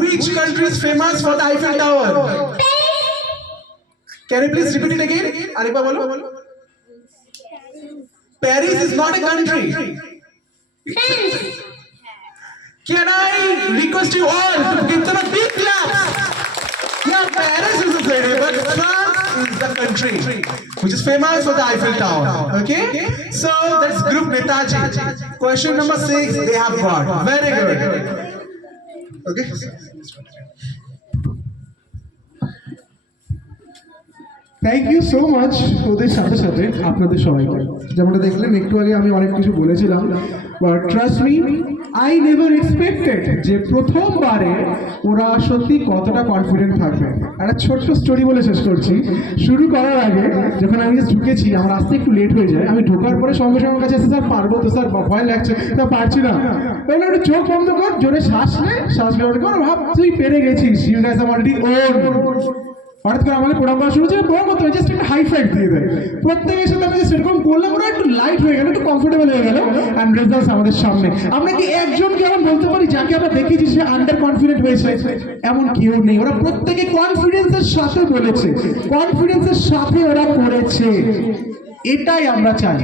Which country is famous for the Eiffel Tower? Can you please repeat it again? আরেকবার বলো। Paris is not a country. Can I request you all to give them a big clap? Yeah, Paris is a city, but France is the country which is famous for the Eiffel Tower. Okay? So that's group Netaji. Question number 6 they have got. Very good. Okay? Thank you so much ওদের সাথে সাথে আপনাদের সবাইকে। যেমনটা দেখলেন একটু আগে আমি অনেক কিছু বলেছিলাম, but trust me, I never expected যে প্রথমবারে ওরা সত্যি কতটা কনফিডেন্ট থাকবে। একটা ছোট্ট স্টোরি বলে শেষ করছি। শুরু করার আগে যখন আমি ঢুকেছি, আমার আসতে একটু লেট হয়ে যায়, আমি ঢোকার পরে সঙ্গে সঙ্গে কাছে এসে, স্যার পারবো তো স্যার, ভয় লাগছে, স্যার পারছি না। তাহলে একটু চোখ বন্ধ কর, জোরে শ্বাস নে, শ্বাস বেরোতে কর, ভাব তুই পেরে গেছিস। You guys have already won. হঠাৎ করে আমাদের প্রোগ্রাম করা শুরু হচ্ছে, প্রোগ্রাম করতে হবে, জাস্ট একটা হাই ফাইভ দিয়ে দেয়। প্রত্যেকের সাথে আমি জাস্ট এরকম করলাম, ওরা একটু লাইট হয়ে গেল, একটু কমফোর্টেবল হয়ে গেল, অ্যান্ড রেজাল্টস আমাদের সামনে। আমরা কি একজনকে এমন বলতে পারি যাকে আমরা দেখেছি সে আন্ডার কনফিডেন্ট হয়েছে? এমন কেউ নেই। ওরা প্রত্যেকে কনফিডেন্সের সাথে বলেছে, কনফিডেন্সের সাথে ওরা করেছে। এটাই আমরা চাই।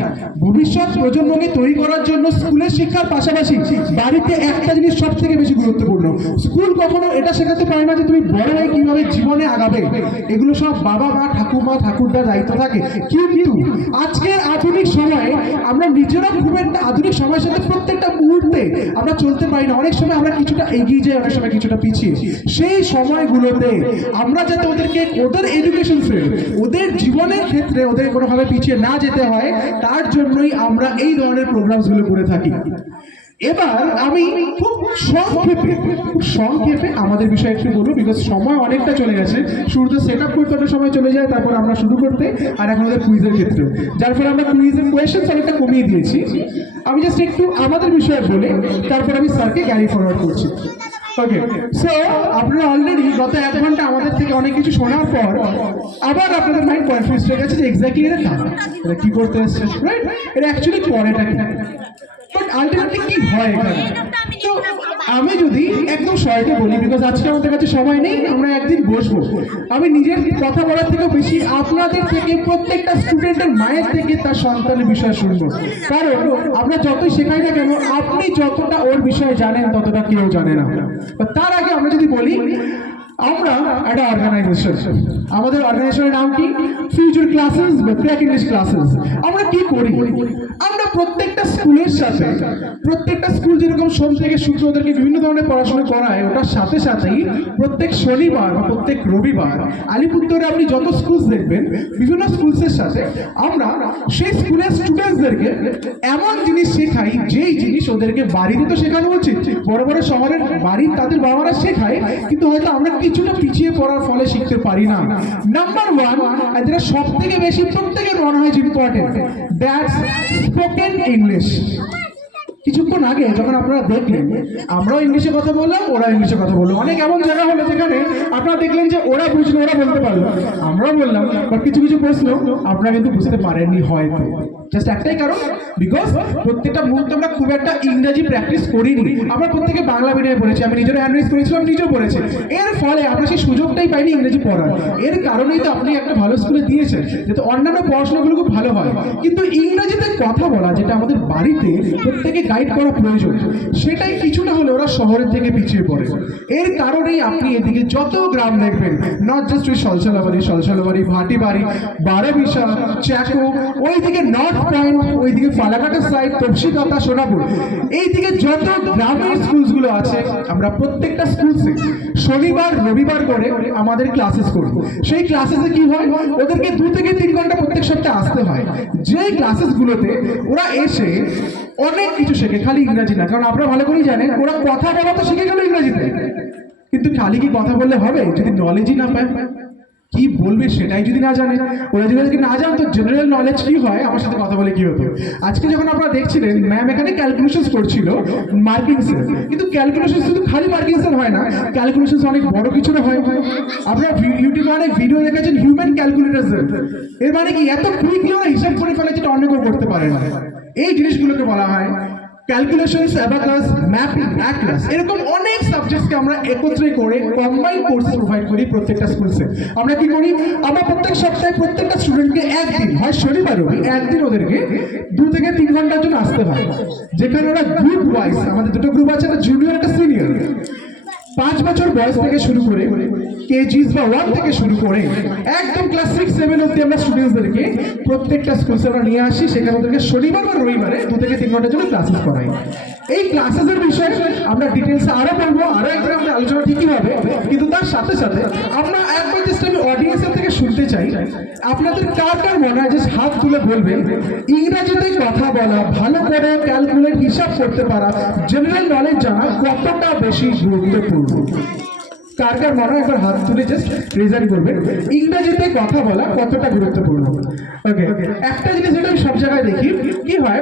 ভবিষ্যৎ প্রজন্মকে তৈরি করার জন্য স্কুলের শিক্ষার পাশাপাশি বাড়িতে একটা জিনিস সব থেকে বেশি গুরুত্বপূর্ণ। স্কুল কখনো এটা শেখাতে পারে না যে তুমি বড় হয়ে কিভাবে জীবনে আগাবে, এগুলো সব বাবা মা, ঠাকুমা, ঠাকুরদার দায়িত্ব থাকে। কিন্তু আজকের আধুনিক সময়ে আমরা নিজেরা খুব একটা আধুনিক সময়ের সাথে প্রত্যেকটা মুহূর্তে আমরা চলতে পারি না। অনেক সময় আমরা কিছুটা এগিয়ে যাই, অনেক সময় কিছুটা পিছিয়ে। সেই সময়গুলোতে আমরা যাতে ওদেরকে ওদের এডুকেশন ফিল্ড, ওদের জীবনের ক্ষেত্রে ওদের কোনোভাবে পিছিয়ে না যেতে হয়, তার জন্যই আমরা এই ধরনের প্রোগ্রামসগুলো করে থাকি। এবার আমি খুব সংক্ষেপে আমাদের বিষয়ে একটু বলবো, বিকজ সময় অনেকটা চলে গেছে। শুরুতে সেট আপ করতে অনেক সময় চলে যায়, তারপর আমরা শুরু করতে, আর এখন ওদের কুইজের ক্ষেত্রে, যার ফলে আমরা কুইজের কোয়েশ্চেন্স অনেকটা কমিয়ে দিয়েছি। আমি জাস্ট একটু আমাদের বিষয়ে বলে তারপর আমি স্যারকে ক্যারি ফরওয়ার্ড করছি। ওকে, সো আপনারা অলরেডি গত 1 ঘন্টা আমাদের থেকে অনেক কিছু শোনার পর আবার আপনাদের মাইন্ড কনফিউজ হয়ে গেছে যে এক্স্যাক্টলি এটা কি করতে এসছে, রাইট? এটা অ্যাকচুয়ালি পড়েটা কি, বাট আলটিমেটলি কি হয় এখানে। তো আমি যদি একদম শর্টে বলি, বিকজ আজকে আমাদের কাছে সময় নেই, আমরা একদিন বসবো, আমি নিজের কথা বলার থেকেও বেশি আপনাদের থেকে, প্রত্যেকটা স্টুডেন্টের মায়ের থেকে তার সন্তানের বিষয়ে শুনবো। কারণ আমরা যতই শেখাই না কেন, আপনি যতটা ওর বিষয়ে জানেন ততটা কেউ জানে না। তার আগে আমরা যদি বলি, আমরা একটা অর্গানাইজেশন, আমাদের অর্গানাইজেশনের নাম কি? ফিউচার ক্লাসেস বা ক্র্যাক ইংলিশ ক্লাসেস। আমরা কি করি? আমরা প্রত্যেকটা স্কুলের সাথে, প্রত্যেকটা স্কুল যেরকম সোম থেকে শুক্র ওদেরকে বিভিন্ন ধরনের পড়াশোনা করায়, ওটার সাথে সাথেই প্রত্যেক শনিবার বা প্রত্যেক রবিবার আলিপুরদুয়ারে আপনি যত স্কুল দেখবেন, বিভিন্ন স্কুলসের সাথে আমরা সেই স্কুলের স্টুডেন্টসদেরকে এমন জিনিস শেখাই, যেই জিনিস ওদেরকে বাড়িতে তো শেখানো উচিত, বড় বড় শহরের বাড়ির তাদের বাবারা শেখায়, কিন্তু হয়তো আমরা কিছুটা পিছিয়ে পড়ার ফলে শিখতে পারি না। নাম্বার 1, আর যেটা সব থেকে বেশি প্রত্যেকের মনে হয় ইম্পর্টেন্ট, দ্যাটস স্পোকেন ইংলিশ। কিছুক্ষণ আগে যখন আপনারা দেখলেন আমরাও ইংলিশে কথা বললাম, ওরা ইংলিশে কথা বললো, অনেক এমন জায়গা হলো যেখানে আপনারা দেখলেন যে ওরা বুঝলো, ওরা বলতে পারলো, আমরাও বললাম, বাট কিছু কিছু প্রশ্ন আপনারা কিন্তু বুঝতে পারেননি হয়তো। জাস্ট একটাই কারণ, বিকজ প্রত্যেকটা মুহূর্তে আমরা খুব একটা ইংরেজি প্র্যাকটিস করিনি। আমরা প্রত্যেকে বাংলা মিডিয়ামে পড়েছি, আমি নিজের হ্যান্ডরাইজ করেছিলাম, নিজেও পড়েছি, এর ফলে আমরা সেই সুযোগটাই পাইনি ইংরেজি পড়ার। এর কারণেই তো আপনি একটা ভালো স্কুলে দিয়েছেন, যাতে অন্যান্য পড়াশোনাগুলো খুব ভালো হয়, কিন্তু ইংরেজিতে কথা বলা, যেটা আমাদের বাড়িতে প্রত্যেকে গাইড করা প্রয়োজন, সেটাই কিছুটা হলে ওরা শহরের থেকে পিছিয়ে পড়ে। এর কারণেই আপনি এদিকে যত গ্রাম দেখবেন, নট জাস্ট ওই সলসলাবাড়ি, ভাটিবাড়ি, বারোবিশা, চ্যাকো, ওইদিকে নর্থ পয়েন্ট, ওইদিকে ফালাকাটা সাইড, তপসিদাতা, সোনাপুর, এইদিকে যত গ্রামের স্কুলসগুলো আছে, আমরা প্রত্যেকটা স্কুলসে শনিবার রবিবার করে আমাদের ক্লাসেস করি। সেই ক্লাসেসে কি হয়, ওদেরকে 2 থেকে 3 ঘন্টা প্রত্যেক সপ্তাহে আসতে হয়। যেই ক্লাসেসগুলোতে ওরা এসে অনেক কিছু শেখে, খালি ইংরাজি না। কারণ আপনারা ভালো করেই জানেন, ওরা কথা বলা তো শিখে গেল ইংরাজিতে, কিন্তু খালি কি কথা বললে হবে যদি নলেজই না পায়? কি বলবে সেটাই যদি না জানে, ওরা যদি না জানতো জেনারেল নলেজ কি হয়, আমার সাথে কথা বলে কি হতো। আজকে যখন আপনারা দেখছিলেন ম্যাম এখানে ক্যালকুলেশন করছিল মার্কিংসের, কিন্তু ক্যালকুলেশন শুধু খালি মার্কিংসের হয় না, ক্যালকুলেশন অনেক বড় কিছুরও হয়। আপনারা ইউটিউবে অনেক ভিডিও দেখেছেন হিউম্যান ক্যালকুলেটরসের, এর মানে কি এত কুইকলি ওরা হিসাব করে ফেলে যেটা অন্য কেউ করতে পারে না। এই জিনিসগুলোকে বলা হয় ক্যালকুলেশনস, অ্যাবাকাস, ম্যাপিং, অ্যাটলাস, এরকম অনেক সাবজেক্টকে আমরা একত্রে করে কম্বাইন্ড কোর্স প্রোভাইড করি প্রত্যেকটা স্কুলসে। আমরা কি করি, আমরা প্রত্যেক সপ্তাহে প্রত্যেকটা স্টুডেন্টকে একদিন, হয় শনিবার রবি, একদিন ওদেরকে 2 থেকে 3 ঘন্টার জন্য আসতে হয়, যেখানে ওরা গ্রুপ ওয়াইজ, আমাদের 2টো গ্রুপ আছে, একটা জুনিয়র একটা সিনিয়র, 5 বছর বয়স থেকে শুরু করে কেজিস বা 1 থেকে শুরু করে একদম ক্লাস 6-7 অব্দি আমরা স্টুডেন্টসদেরকে প্রত্যেকটা স্কুলসে আমরা নিয়ে আসি। সেখানে ওদেরকে শনিবার বা রবিবারে 2 থেকে 3 ঘন্টার জন্য ক্লাসেস করাই। এই ক্লাসেসের বিষয়ে আমরা ডিটেলসে আরো বলবো, আরো একবার আমাদের আলোচনা ঠিকই হবে, কিন্তু তার সাথে সাথে আমরা একবার জাস্ট আমি অডিয়েন্সের থেকে শুনতে চাই, আপনাদের কার কার মনে হয় জাস্ট হাত তুলে বলবেন, ইংরেজিতে কথা বলা, ভালো করে ক্যালকুলেট, হিসাব করতে পারা, জেনারেল নলেজ জানা কতটা বেশি গুরুত্বপূর্ণ? কার কার মনে হয় একবার হাত তুলে জাস্ট প্রেজেন্ট করবেন, ইংরেজিতে কথা বলা কতটা গুরুত্বপূর্ণ? ওকে, একটা জিনিস যেটা আমি সব জায়গায় দেখি, কি হয়,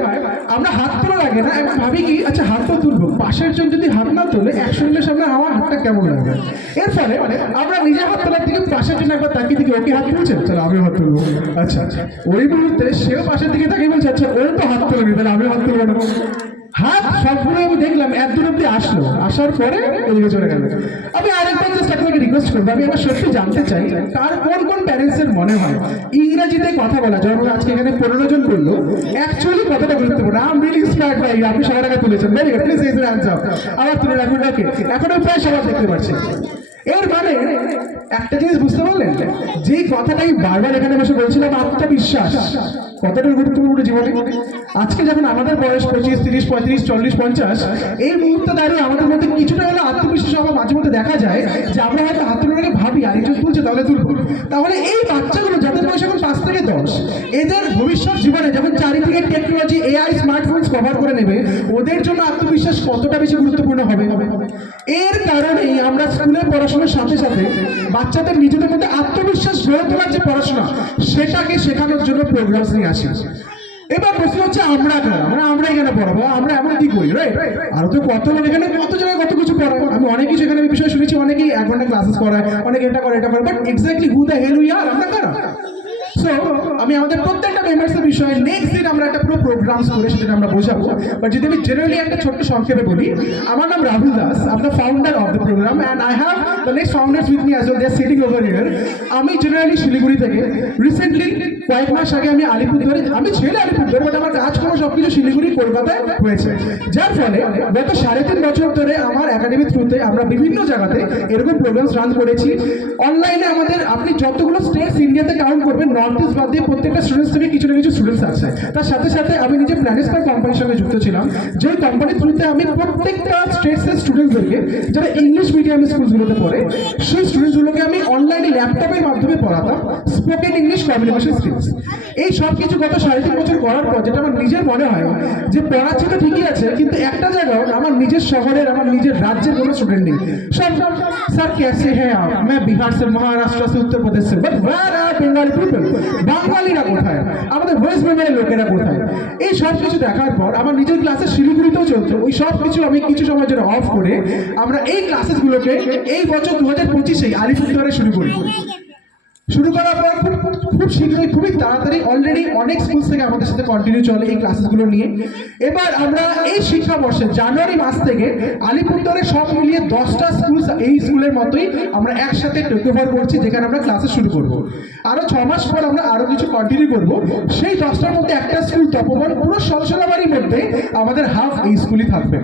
আমরা হাত তোলার আগে না এখন ভাবি কি, আচ্ছা হাত তো তুলবো, পাশের জন যদি হাত না তোলে 100 জনের সামনে আমার হাতটা কেমন লাগবে। এর ফলে আমরা নিজে হাত তোলার দিকে পাশের জন্য একবার তাকিয়ে দিকে, ওকে হাত তুলছেন, তাহলে আমিও হাত তুলবো। আচ্ছা, ওই মুহূর্তে সেও পাশের দিকে তাকিয়ে বলছে, আচ্ছা ও তো হাত তোলেনি, তাহলে আমিও হাত তুলবো না। হাত সবগুলো আমি দেখলাম 1-2 অব্দি আসলো, আসার পরে এদিকে চলে গেল। আমি আরেকবার জাস্ট আপনাকে রিকোয়েস্ট করবো, আমি এবার সত্যি জানতে চাই, তার কোন কোন প্যারেন্টসের মনে হয় ইংরেজিতে কথা বলা, যেমন আজকে এখানে 15 জন করলো, অ্যাকচুয়ালি কতটা গুরুত্বপূর্ণ? I am really inspired by you. আপনি সবার আগে তুলেছেন, very good, please raise your hands up. আবার তুলে রাখুন। ওকে, এখন প্রায় সবাই দেখতে পাচ্ছি। এর মানে একটা জিনিস বুঝতে পারলেন, যে কথাটাই বারবার এখানে বসে বলছিলাম, আত্মবিশ্বাস কতটা গুরুত্বপূর্ণ জীবনে। আজকে যখন আমাদের বয়স 25, 30, 35, 40, 50, এই মুহূর্তে দাঁড়িয়ে আমাদের মধ্যে কিছুটা হলে আত্মবিশ্বাস আমার মাঝে মধ্যে দেখা যায় যে আমরা হয়তো হাত তুলে ভাবি আরেকজন তুলছে তাহলে তুলবো। তাহলে এই বাচ্চাগুলো যাদের বয়স এখন 5 থেকে 10, এদের ভবিষ্যৎ জীবনে যখন চারিদিকে টেকনোলজি, এআই, স্মার্টফোনস কভার করে নেবে, ওদের জন্য আত্মবিশ্বাস কতটা বেশি গুরুত্বপূর্ণ হবে। এর কারণেই আমরা স্কুলে পড়াশোনার সাথে সাথে বাচ্চাদের নিজেদের মধ্যে আত্মবিশ্বাস গড়ে তোলার যে পড়াশোনা, সেটাকে শেখানোর জন্য প্রোগ্রামস নিয়ে আসি। এবার প্রশ্ন হচ্ছে আমরা এখানে পড়াবো, আমরা এমন কি করি, রাইট? আর তো কত লোক এখানে কত জায়গায় কত কিছু পড়ায়, আমি অনেকেই সেখানে বিষয় শুনেছি, অনেকেই 1 ঘন্টা ক্লাসেস করায়, অনেকে এটা করে, but exactly who the hell we are, আমরা কারা? সো আমি আমাদের প্রত্যেকটা মেম্বার্সের বিষয়ে নেক্সট দিন আমরা একটা পুরো প্রোগ্রামস করে সেটা আমরা বোঝাবো। বাট যদি আমি জেনারেলি একটা ছোট্ট সংক্ষেপে বলি, আমার নাম Rahul Das, I'm the founder of the program and I have the next founders with me as well, they are sitting over here. আমি জেনারেলি শিলিগুড়ি থেকে, রিসেন্টলি কয়েক মাস আগে আমি আলিপুরদুয়ারে, আমি ছেলে আলিপুরদুয়ার, বাট আমার কাজকর্ম সবকিছু শিলিগুড়ি, কলকাতায় হয়েছে, যার ফলে গত 3.5 বছর ধরে আমার একাডেমির থ্রুতে আমরা বিভিন্ন জায়গাতে এরকম প্রোগ্রামস রান করেছি। অনলাইনে আমাদের আপনি যতগুলো স্টেটস ইন্ডিয়াতে কাউন্ট করবেন, নর্থ ইস্ট বাদ দিয়ে প্রত্যেকটা স্টুডেন্টস থেকে কিছু না কিছু স্টুডেন্টস আছে। তার সাথে সাথে আমি নিজে প্ল্যানেস্পার কোম্পানির সঙ্গে যুক্ত ছিলাম, যে কোম্পানির থ্রুতে আমি প্রত্যেকটা স্টেটসের স্টুডেন্টসদেরকে যারা ইংলিশ মিডিয়াম স্কুলগুলোতে পড়ে, সেই স্টুডেন্টসগুলোকে আমি অনলাইনে ল্যাপটপের মাধ্যমে পড়াতাম স্পোকেন ইংলিশ কমিউনিকেশন স্কিলস। এই সব কিছু গত 3.5 বছর করার পর যেটা আমার নিজের মনে হয় যে পড়াচ্ছি তো ঠিকই আছে, কিন্তু একটা জায়গায় আমার নিজের শহরের, আমার নিজের রাজ্যের কোনো স্টুডেন্ট নেই। সব স্যার कैसे हैं आप, मैं बिहार से, महाराष्ट्र से, उत्तर प्रदेश से, but where are Bengali people, বাঙালিরা কোথায়, আমাদের ওয়েস্ট বেঙ্গলের লোকেরা কোথায়? এই সব কিছু দেখার পর আমার নিজের ক্লাসে শিলিগুড়িতেও চলতো, ওই সব কিছু আমি কিছু সময় জন্য অফ করে আমরা এই ক্লাসেসগুলোকে এই বছর 2025 আলিপুরদুয়ারে শুরু করার পর খুব শীঘ্রই, খুবই তাড়াতাড়ি অলরেডি অনেক স্কুল থেকে আমাদের সাথে কন্টিনিউ চলে এই ক্লাসেসগুলো নিয়ে। এবার আমরা এই শিক্ষাবর্ষে জানুয়ারি মাস থেকে আলিপুরদুয়ারে সব মিলিয়ে 10টা স্কুল, এই স্কুলের মতোই আমরা একসাথে টেক ওভার করছি, যেখানে আমরা ক্লাসে শুরু করব। আরো 6 মাস পর আমরা আরো কিছু কন্টিনিউ করব। সেই 10টার মধ্যে একটা স্কুল তপবন, পুরো সলসলাবাড়ির মধ্যে আমাদের হাফ এই স্কুলই থাকবে।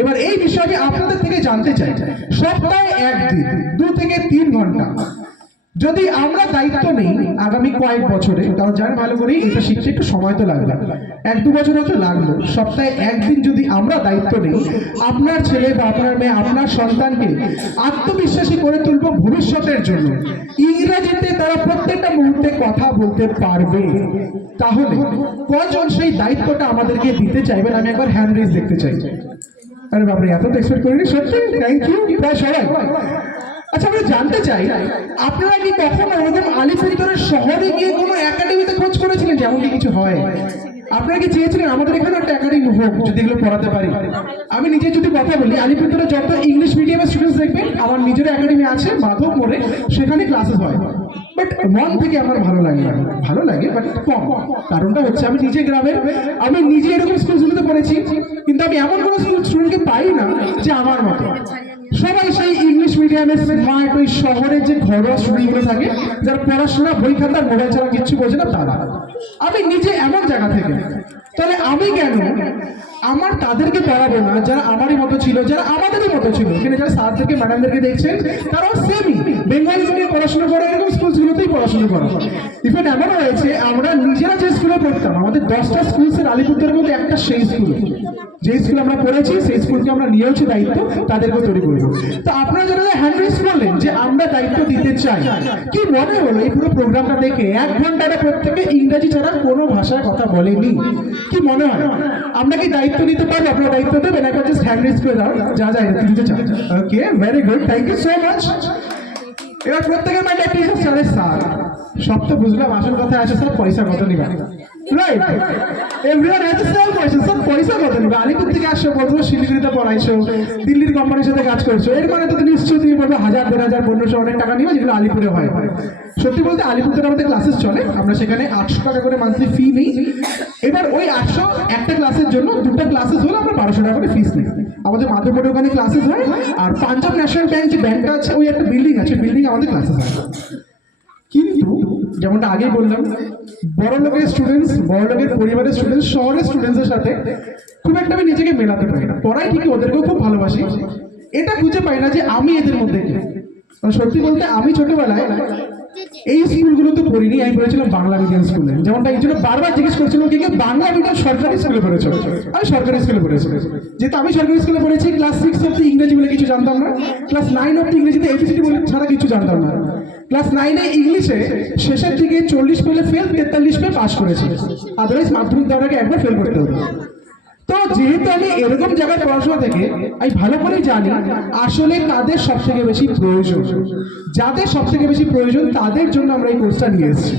এবার এই বিষয়ে আমি আপনাদের থেকে জানতে চাই, সপ্তাহে 1 দিন 2 থেকে 3 ঘন্টা যদি আমরা দায়িত্ব নেই আগামী কয়েক বছরে, কারণ জানেন ভালো করেই এটা শিখতে একটু সময় তো লাগবে, 1-2 বছর হয়তো লাগলো, সপ্তাহে 1 দিন যদি আমরা দায়িত্ব নেই, আপনার ছেলে বা আপনার মেয়ে, আপনার সন্তানকে আত্মবিশ্বাসী করে তুলবো ভবিষ্যতের জন্য, ইংরেজিতে তারা প্রত্যেকটা মুহূর্তে কথা বলতে পারবে, তাহলে কজন সেই দায়িত্বটা আমাদেরকে দিতে চাইবেন? আমি একবার হ্যান্ড রেজ দেখতে চাই। আরে বাপরে, এত তো এক্সপেক্ট করিনি, সত্যি থ্যাংক ইউ, প্রায় সবাই। আচ্ছা, আমরা জানতে চাই, আপনারা কি কখনো ওরকম আলিপুরদুয়ারের শহরে গিয়ে কোনো একাডেমিতে খোঁজ করেছিলেন যেমন কি কিছু হয়? আপনারা কি চেয়েছিলেন আমাদের এখানে একটা একাডেমি হোক, যদি এগুলো পড়াতে পারি? আমি নিজে যদি কথা বলি, আলিপুরদুয়ারে যত ইংলিশ মিডিয়ামের স্টুডেন্টস দেখবেন, আমার নিজের একাডেমি আছে মাধব মোড়ে, সেখানে ক্লাসেস হয়, বাট মন থেকে আমার ভালো লাগে বাট কম। কারণটা হচ্ছে আমি নিজে গ্রামের, আমি নিজে এরকম স্কুলগুলোতে পড়েছি, কিন্তু আমি এমন কোনো স্টুডেন্টকে পাই না যে আমার মতো। সবাই সেই ইংলিশ মিডিয়ামের স্মার্ট, ওই শহরের যে ঘরোয়া স্টুডেন্টগুলো থাকে, যারা পড়াশোনা, বই খাতা, মোবাইল ছাড়া কিচ্ছু বোঝে না, তারা। আমি নিজে এমন জায়গা থেকে, তাহলে আমি কেন আমার তাদেরকে পড়াবো না যারা আমারই মতো ছিল, যারা আমাদেরই মতো ছিল? এখানে যারা স্যার থেকে ম্যাডামদেরকে দেখছেন, তারাও সেমই বেঙ্গলি মিডিয়ামে পড়াশোনা করে, এরকম স্কুলগুলোতেই পড়াশোনা করা। ইভেন এমন হয়েছে, আমরা নিজেরা যে স্কুলে পড়তাম, আমাদের 10টা স্কুলসের আলিপুরদুয়ারের মধ্যে একটা সেই স্কুল, যে স্কুল আমরা পড়েছি সেই স্কুলকে আমরা নিয়েছি দায়িত্ব, তাদেরকে তৈরি করবো। তো আপনারা যারা হ্যান্ড রেজ করলেন যে আমরা দায়িত্ব দিতে চাই, কি মনে হলো এই পুরো প্রোগ্রামটা দেখে? 1 ঘন্টাটা প্রত্যেকে ইংরেজি ছাড়া কোনো ভাষায় কথা বলেনি, কি মনে হয় আমরা কি দায়িত্ব নিতে পারবো? আপনারা দায়িত্ব দেবেন? একবার জাস্ট হ্যান্ড রেজ করে দাও, যা দিতে চান। Okay, very good, thank you so much. এবার প্রত্যেকের মাইন্ডে একটা জিনিস চলে, স্যার সব তো বুঝলাম, আসল কথা আছে স্যার পয়সা কত নিবেন, right? Everyone has the same question, sir পয়সা কত নিবে? আলিপুর থেকে আসছো, বলছো শিলিগুড়িতে পড়াইছো, দিল্লির কোম্পানির সাথে কাজ করছো, এর মানে তো নিশ্চয়ই তুমি বলবে 1000, 2000, 1500 অনেক টাকা নিবে, যেগুলো আলিপুরে হয়। সত্যি বলতে আলিপুরে আমাদের ক্লাসেস চলে, আমরা সেখানে 800 টাকা করে মান্থলি ফি নিই। এবার ওই 800 একটা ক্লাসের জন্য, 2টা ক্লাসেস হলে আমরা 1200 টাকা করে ফিস নিই। আমাদের মাধ্যমিক ওখানে ক্লাসেস হয়, আর পাঞ্জাব ন্যাশনাল ব্যাংক যে ব্যাংকটা আছে, ওই একটা বিল্ডিং আছে, বিল্ডিং আমাদের ক্লাসেস হয়। কিন্তু যেমনটা আগেই বললাম, বড় লোকের স্টুডেন্টস, বড় লোকের পরিবারের স্টুডেন্টস, শহরের স্টুডেন্টসের সাথে খুব একটা আমি নিজেকে মেলাতে পারি না। পড়াই ঠিকই, ওদেরকেও খুব ভালোবাসি, এটা খুঁজে পাই না যে আমি এদের মধ্যে কি। মানে সত্যি বলতে আমি ছোটবেলায় এই স্কুলগুলো তো পড়িনি, আমি পড়েছিলাম বাংলা মিডিয়াম স্কুলে। যেমনটা এই জন্য বারবার জিজ্ঞেস করছিলাম কি বাংলা মিডিয়াম সরকারি স্কুলে পড়েছো? আমি সরকারি স্কুলে পড়েছি। যেহেতু আমি সরকারি স্কুলে পড়েছি, ক্লাস 6 অব্দি ইংরেজি বলে কিছু জানতাম না, ক্লাস 9 অব্দি ইংরেজিতে এবিসিডি বলে ছাড়া কিছু জানতাম না। ক্লাস 9-এ ইংলিশে শেষের দিকে 40 পেলে ফেল, 43 পেয়ে পাস করেছি। আদারওয়াইজ মাধ্যমিক দেওয়ার আগে একবার ফেল করতে হতো। তো যেহেতু আমি এরকম জায়গায় পড়াশোনা থেকে আমি ভালো করেই জানি আসলে কাদের সব থেকে বেশি প্রয়োজন, যাদের সব থেকে বেশি প্রয়োজন তাদের জন্য আমরা এই কোর্সটা নিয়ে এসেছি।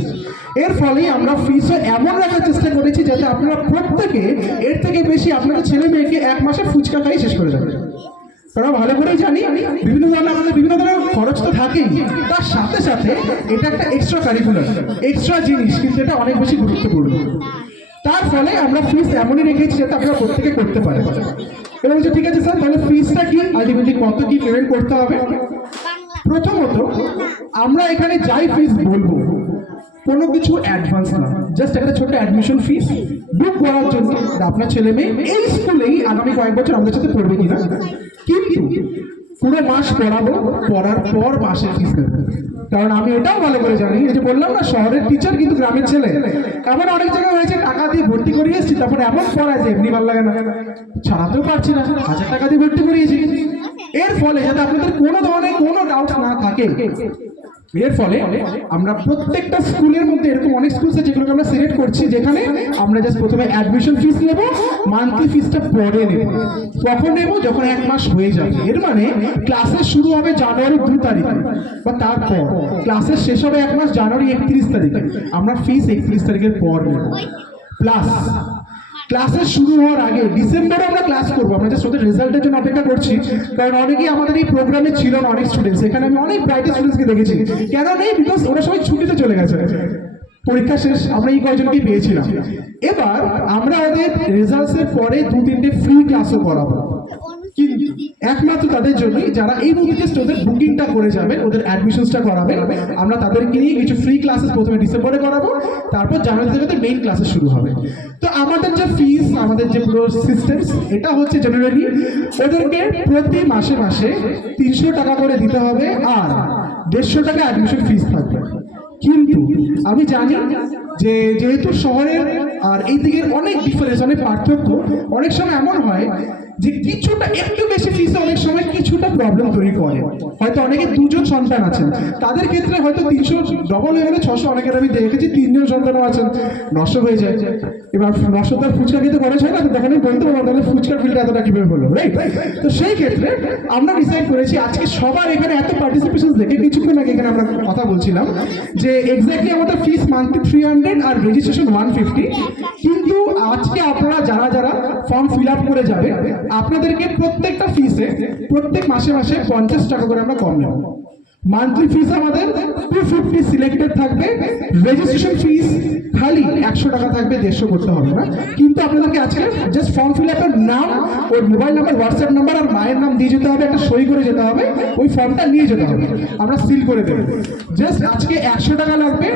এর ফলে আমরা ফিসও এমন রাখার চেষ্টা করেছি যাতে আপনারা প্রত্যেকে এর থেকে বেশি আপনাদের ছেলে মেয়েকে 1 মাসে ফুচকা খাই শেষ করে যাবে। তারা ভালো করেই জানি বিভিন্ন ধরনের আমাদের বিভিন্ন ধরনের খরচ তো থাকেই, তার সাথে সাথে এটা একটা এক্সট্রা কারিকুলার এক্সট্রা জিনিস, কিন্তু এটা অনেক বেশি গুরুত্বপূর্ণ। তার ফলে আমরা ফিস এমনই রেখেছি যাতে আপনারা প্রত্যেকে করতে পারে। এবং যে ঠিক আছে স্যার, তাহলে ফিসটা কি, আলটিমেটলি কত কি পেমেন্ট করতে হবে? প্রথমত আমরা এখানে যাই ফিস বলবো কোনো কিছু অ্যাডভান্স না, জাস্ট একটা ছোট অ্যাডমিশন ফিস বুক করার জন্য। আপনার ছেলে মেয়ে এই স্কুলেই আগামী কয়েক বছর আমাদের সাথে পড়বে কিনা, কিন্তু পুরো মাস পড়াবো, পড়ার পর মাসের ফিস দেবো। কারণ আমি এটাও ভালো করে জানি, এই যে বললাম না শহরের টিচার কিন্তু গ্রামের ছেলে, এমন অনেক জায়গায় হয়েছে টাকা দিয়ে ভর্তি করিয়ে এসেছি, তারপরে এমন পড়ায় যে এমনি ভালো লাগে না, ছাড়াতেও পারছি না, 1000 টাকা দিয়ে ভর্তি করিয়েছি। এর ফলে যাতে আপনাদের কোনো ধরনের কোনো ডাউট না থাকে, এর ফলে আমরা প্রত্যেকটা স্কুলের মধ্যে এরকম অনেক স্কুল আছে যেগুলোকে আমরা সিলেক্ট করছি, যেখানে আমরা জাস্ট প্রথমে অ্যাডমিশন ফিস নেব, মান্থলি ফিসটা পরে নেব। কখন নেব? যখন 1 মাস হয়ে যাবে। এর মানে ক্লাসের শুরু হবে জানুয়ারি 2 তারিখে বা তারপর, ক্লাসের শেষ হবে 1 মাস জানুয়ারি 31 তারিখে। আমরা ফিস 31 তারিখের পর নেব। প্লাস ক্লাসের শুরু হওয়ার আগে ডিসেম্বরে আমরা ক্লাস করবো। আমরা জাস্ট ওদের রেজাল্টের জন্য অপেক্ষা করছি, কারণ অনেকেই আমাদের এই প্রোগ্রামে ছিল না, অনেক স্টুডেন্টস। এখানে আমি অনেক ব্রাইট স্টুডেন্টসকে দেখেছি। কেন নেই? বিকজ ওরা সবাই ছুটিতে চলে গেছে, পরীক্ষা শেষ, আমরা এই কয়েকজনকেই পেয়েছিলাম। এবার আমরা ওদের রেজাল্টসের পরে 2-3টে ফ্রি ক্লাসও করাবো, কিন্তু একমাত্র তাদের জন্যই যারা এই মুহূর্তে ওদের বুকিংটা করে যাবেন, ওদের অ্যাডমিশনসটা করাবেন। আমরা তাদেরকে নিয়ে কিছু ফ্রি ক্লাসেস প্রথমে ডিসেম্বরে করাবো, তারপর জানুয়ারি থেকে মেইন ক্লাসেস শুরু হবে। তো আমাদের যে ফিস, আমাদের যে পুরো সিস্টেম, এটা হচ্ছে জেনারেলি ওদেরকে প্রতি মাসে মাসে 300 টাকা করে দিতে হবে, আর 150 টাকা অ্যাডমিশন ফিস থাকবে। কিন্তু আমি জানি যে যেহেতু শহরের আর এই দিকের অনেক ডিফারেন্স, অনেক পার্থক্য, অনেক সময় এমন হয় যে কিছুটা একটু বেশি ফিসে অনেক সময় কিছুটা প্রবলেম তৈরি করে। হয়তো অনেকে 2 জন সন্তান আছেন, তাদের ক্ষেত্রে হয়তো 300 ডবল হয়ে গেলে 600, অনেকের আমি দেখেছি 3 জন সন্তানও আছেন, 900 হয়ে যায়। এবার 900 তার ফুচকা খেতে খরচ হয় না, তো তখন আমি বলতে পারবো তাহলে ফুচকার বিলটা এতটা কিভাবে হলো, রাইট? তো সেই ক্ষেত্রে আমরা ডিসাইড করেছি আজকে সবার এখানে এত পার্টিসিপেশন দেখে কিছুক্ষণ আগে এখানে আমরা কথা বলছিলাম যে এক্স্যাক্টলি আমাদের ফিস মান্থলি 300 আর রেজিস্ট্রেশন 150। কিন্তু আজকে আপনারা যারা যারা ফর্ম ফিল আপ করে যাবে, আপনাদেরকে প্রত্যেকটা ফিসে প্রত্যেক মাসে মাসে 50 টাকা করে আমরা কম নেব। মান্থলি ফিস আমাদের 250 সিলেক্টেড থাকবে, রেজিস্ট্রেশন ফিস খালি 100 টাকা থাকবে, 150 করতে হবে না। কিন্তু আপনাদেরকে আজকে জাস্ট ফর্ম ফিল আপের নাম, ওর মোবাইল নাম্বার, হোয়াটসঅ্যাপ নাম্বার আর মায়ের নাম দিয়ে যেতে হবে, একটা সই করে যেতে হবে, ওই ফর্মটা নিয়ে যেতে হবে, আমরা সিল করে দেবো। জাস্ট আজকে 100 টাকা লাগবে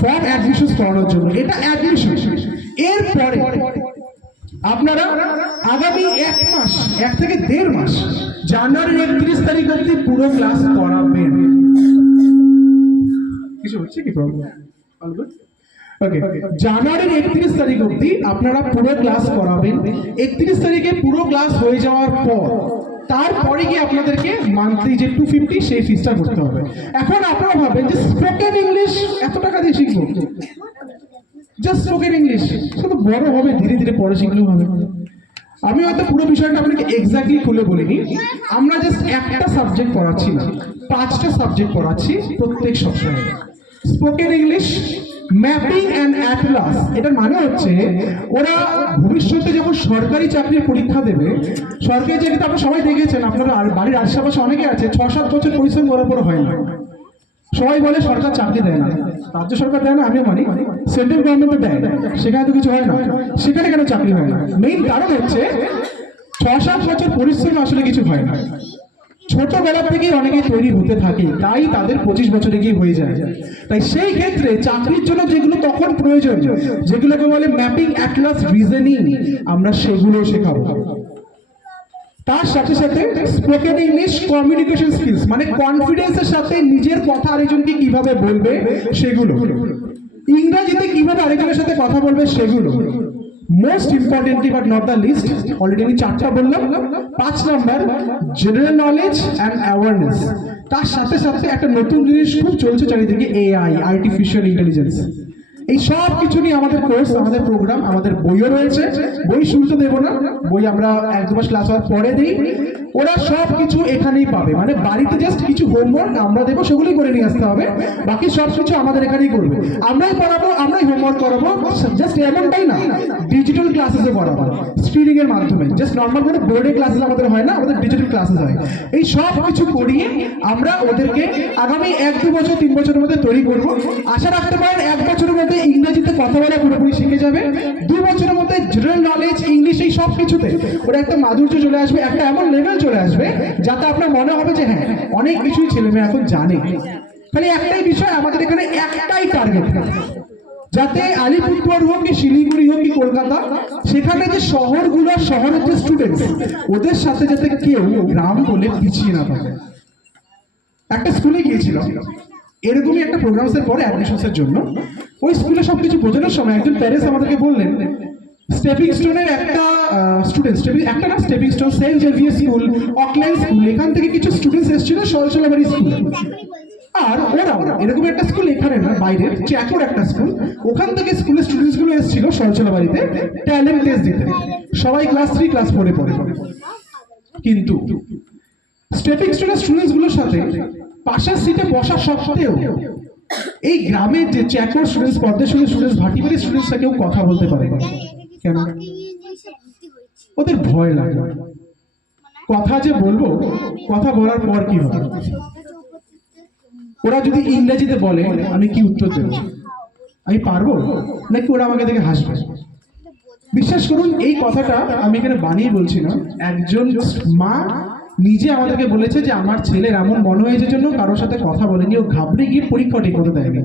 ফর্ম অ্যাডমিশন করানোর জন্য, এটা অ্যাডমিশন। এরপরে আপনারা আগামী 1 মাস, 1 থেকে 1.5 মাস, জানুয়ারির 31 তারিখ অব্দি পুরো ক্লাস করাবেন। কিছু হচ্ছে কি প্রবলেম? ওকে, জানুয়ারির 31 তারিখ অব্দি আপনারা পুরো ক্লাস করাবেন। 31 তারিখে পুরো ক্লাস হয়ে যাওয়ার পর তারপরে গিয়ে আপনাদেরকে মান্থলি যে 250 সেই ফিসটা করতে হবে। এখন আপনারা ভাবেন যে স্পোকেন ইংলিশ এত টাকা দিয়ে শিখবো, জাস্ট স্পোকেন ইংলিশ, শুধু বড় হবে ধীরে ধীরে পরে শিখলেও হবে। আমি হয়তো পুরো বিষয়টা আপনাকে এক্স্যাক্টলি খুলে বলিনি, আমরা জাস্ট একটা সাবজেক্ট পড়াচ্ছি না, 5টা সাবজেক্ট পড়াচ্ছি প্রত্যেক সপ্তাহে। Spoken English, mapping and Atlas, এটার মানে হচ্ছে ওরা ভবিষ্যতে যখন সরকারি চাকরির পরীক্ষা দেবে, সরকারি চাকরিতে আপনারা সবাই দেখেছেন, আপনারা বাড়ির আশেপাশে অনেকে আছে 6-7 বছর পরিশ্রম করার পর হয় না। সবাই বলে সরকার চাকরি দেয় না, রাজ্য সরকার দেয় না, আমিও মানি, সেন্ট্রাল গভর্নমেন্ট দেয়, সেখানে তো কিছু হয় না। সেখানে কেন চাকরি হয় না? মেইন কারণ হচ্ছে 6-7 বছর পরিশ্রম আসলে কিছু হয় না। ছোটবেলা থেকেই অনেকে তৈরি হতে থাকে, তাই তাদের 25 বছরে গিয়ে হয়ে যায়। তাই সেই ক্ষেত্রে চাকরির জন্য যেগুলো তখন প্রয়োজন, যেগুলোকে বলে ম্যাপিং, অ্যাটলাস, রিজনিং, আমরা সেগুলো শেখাবো। তার সাথে সাথে স্পোকেন ইংলিশ কমিউনিকেশন স্কিলস, মানে কনফিডেন্সের সাথে নিজের কথা আরেকজনকে কিভাবে বলবে সেগুলো, ইংরেজিতে কিভাবে আরেকজনের সাথে কথা বলবে সেগুলো, most importantly but not the least, already আমি 4টা বললাম। 5 number general knowledge and awareness. তার সাথে সাথে একটা নতুন জিনিস খুব চলছে চারিদিকে, এআই, আর্টিফিশিয়াল ইন্টেলিজেন্স। এই সব কিছু নিয়ে আমাদের কোর্স, আমাদের প্রোগ্রাম, আমাদের বইও রয়েছে। বই শুরুতে দেবো না, বই আমরা 1-2 মাস ক্লাস হওয়ার পরে দিই। ওরা সব কিছু এখানেই পাবে, মানে বাড়িতে জাস্ট কিছু হোমওয়ার্ক আমরা দেবো, সেগুলোই করে নিয়ে আসতে হবে। বাকি সব কিছু আমাদের এখানেই করবে, আমরাই পড়াবো, আমরাই হোমওয়ার্ক করাবো। জাস্ট এমনটাই না, ডিজিটাল ক্লাসেসও করাবো স্ট্রিমিং এর মাধ্যমে। জাস্ট নর্মাল কোনো বোর্ডে ক্লাসেস আমাদের হয় না, আমাদের ডিজিটাল ক্লাসেস হয়। এই সব কিছু করিয়ে আমরা ওদেরকে আগামী 1-2 বছর 3 বছরের মধ্যে তৈরি করবো। আশা রাখতে পারেন 1 বছরের মধ্যে ইংরেজিতে কথা বলা পুরোপুরি শিখে যাবে। 2 বছরের মধ্যে জেনারেল নলেজ, ইংলিশ, এই সব কিছুতে ওরা একটা মাধুর্য চলে আসবে, একটা এমন লেভেল চলে আসবে যাতে আপনার মনে হবে যে হ্যাঁ, অনেক কিছুই ছেলেমেয়ে এখন জানে। খালি একটাই বিষয়, আমাদের এখানে একটাই টার্গেট, যাতে আলিপুরদুয়ার হোক কি শিলিগুড়ি হোক কি কলকাতা, সেখানে যে শহরগুলো, শহরের যে স্টুডেন্টস, ওদের সাথে যাতে কেউ গ্রাম বলে পিছিয়ে না থাকে। একটা স্কুলে গিয়েছিলাম এরকমই একটা প্রোগ্রামসের পরে অ্যাডমিশনসের জন্য। ওই স্কুলে সবকিছু বোঝানোর সময় একজন প্যারেন্টস আমাদেরকে বললেন, স্টেপিং স্টোনের একটা স্টুডেন্ট, একটা না, stepping stone, Saint Xavier school, Auckland school, এখান থেকে কিছু স্টুডেন্টস এসেছিল সরসলাবাড়ি স্কুলে। আর ওরা এরকম একটা স্কুল, এখানে না, বাইরের চ্যাকোর একটা স্কুল, ওখান থেকে স্কুলের স্টুডেন্টস গুলো এসেছিল সরসলাবাড়িতে ট্যালেন্ট টেস্ট দিতে। সবাই ক্লাস 3 ক্লাস 4 পড়ে। কিন্তু স্টেপিং স্টোনের স্টুডেন্টস গুলোর সাথে পাশের সিটে বসা সত্ত্বেও এই গ্রামের যে চ্যাকোর স্টুডেন্টস, পদ্মেশ্বরের স্টুডেন্টস, ভাটিবাড়ির স্টুডেন্টসরা কেউ কথা বলতে পারে না। কেন? ওদের ভয় লাগে। কথা যে বলবো, কথা বলার পর কি হবে? ওরা যদি ইংরেজিতে বলে আমি কি উত্তর দেবো? আমি পারবো নাকি ওরা আমাকে দেখে হাসবে? বিশ্বাস করুন, এই কথাটা আমি এখানে বানিয়ে বলছি না। একজন মা নিজে আমাদেরকে বলেছে যে আমার ছেলের এমন মনে হয়েছে জন্য কারোর সাথে কথা বলেনি, ও ঘাবড়ে গিয়ে পরীক্ষা ঠিক করতে দেয়নি।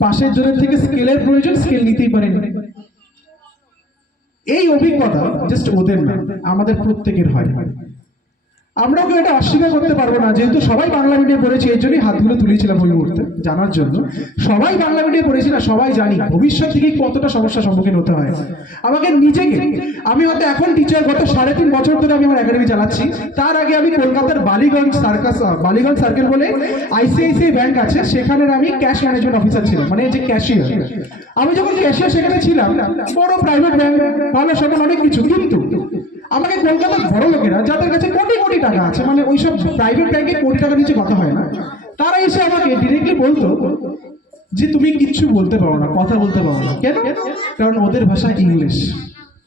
পাশের জনের থেকে স্কেলের প্রয়োজন, স্কেল নিতেই পারেনি। এই অভিজ্ঞতা জাস্ট ওদের না, আমাদের প্রত্যেকের হয়। আমরাও কেউ এটা অস্বীকার করতে পারবো না, যেহেতু সবাই বাংলা মিডিয়াম পড়েছি, এই জন্যই হাতগুলো তুলেছিলাম ওই মুহূর্তে জানার জন্য। সবাই বাংলা মিডিয়াম পড়েছি না, সবাই জানি ভবিষ্যৎ থেকে কতটা সমস্যার সম্মুখীন হতে হয়। আমাকে নিজেকে, আমি হয়তো এখন টিচার, গত 3.5 বছর ধরে আমি আমার একাডেমি চালাচ্ছি। তার আগে আমি কলকাতার বালিগঞ্জ সার্কেল বলে আইসিআইসিআই ব্যাংক আছে, সেখানে আমি ক্যাশ ম্যানেজমেন্ট অফিসার ছিলাম, মানে যে ক্যাশিয়ার। আমি যখন ক্যাশিয়ার সেখানে ছিলাম, বড় প্রাইভেট ব্যাংক, ভালো সরকার, অনেক কিছু, কিন্তু আমাকে কলকাতার বড় লোকেরা যাদের কাছে কোটি কোটি টাকা আছে, মানে ওইসব প্রাইভেট ব্যাংকে কোটি টাকা নিচে কথা হয় না, তারা এসে আমাকে ডিরেক্টলি বলতো যে তুমি কিচ্ছু বলতে পারো না, কথা বলতে পারো না। কেন? কারণ ওদের ভাষা ইংলিশ,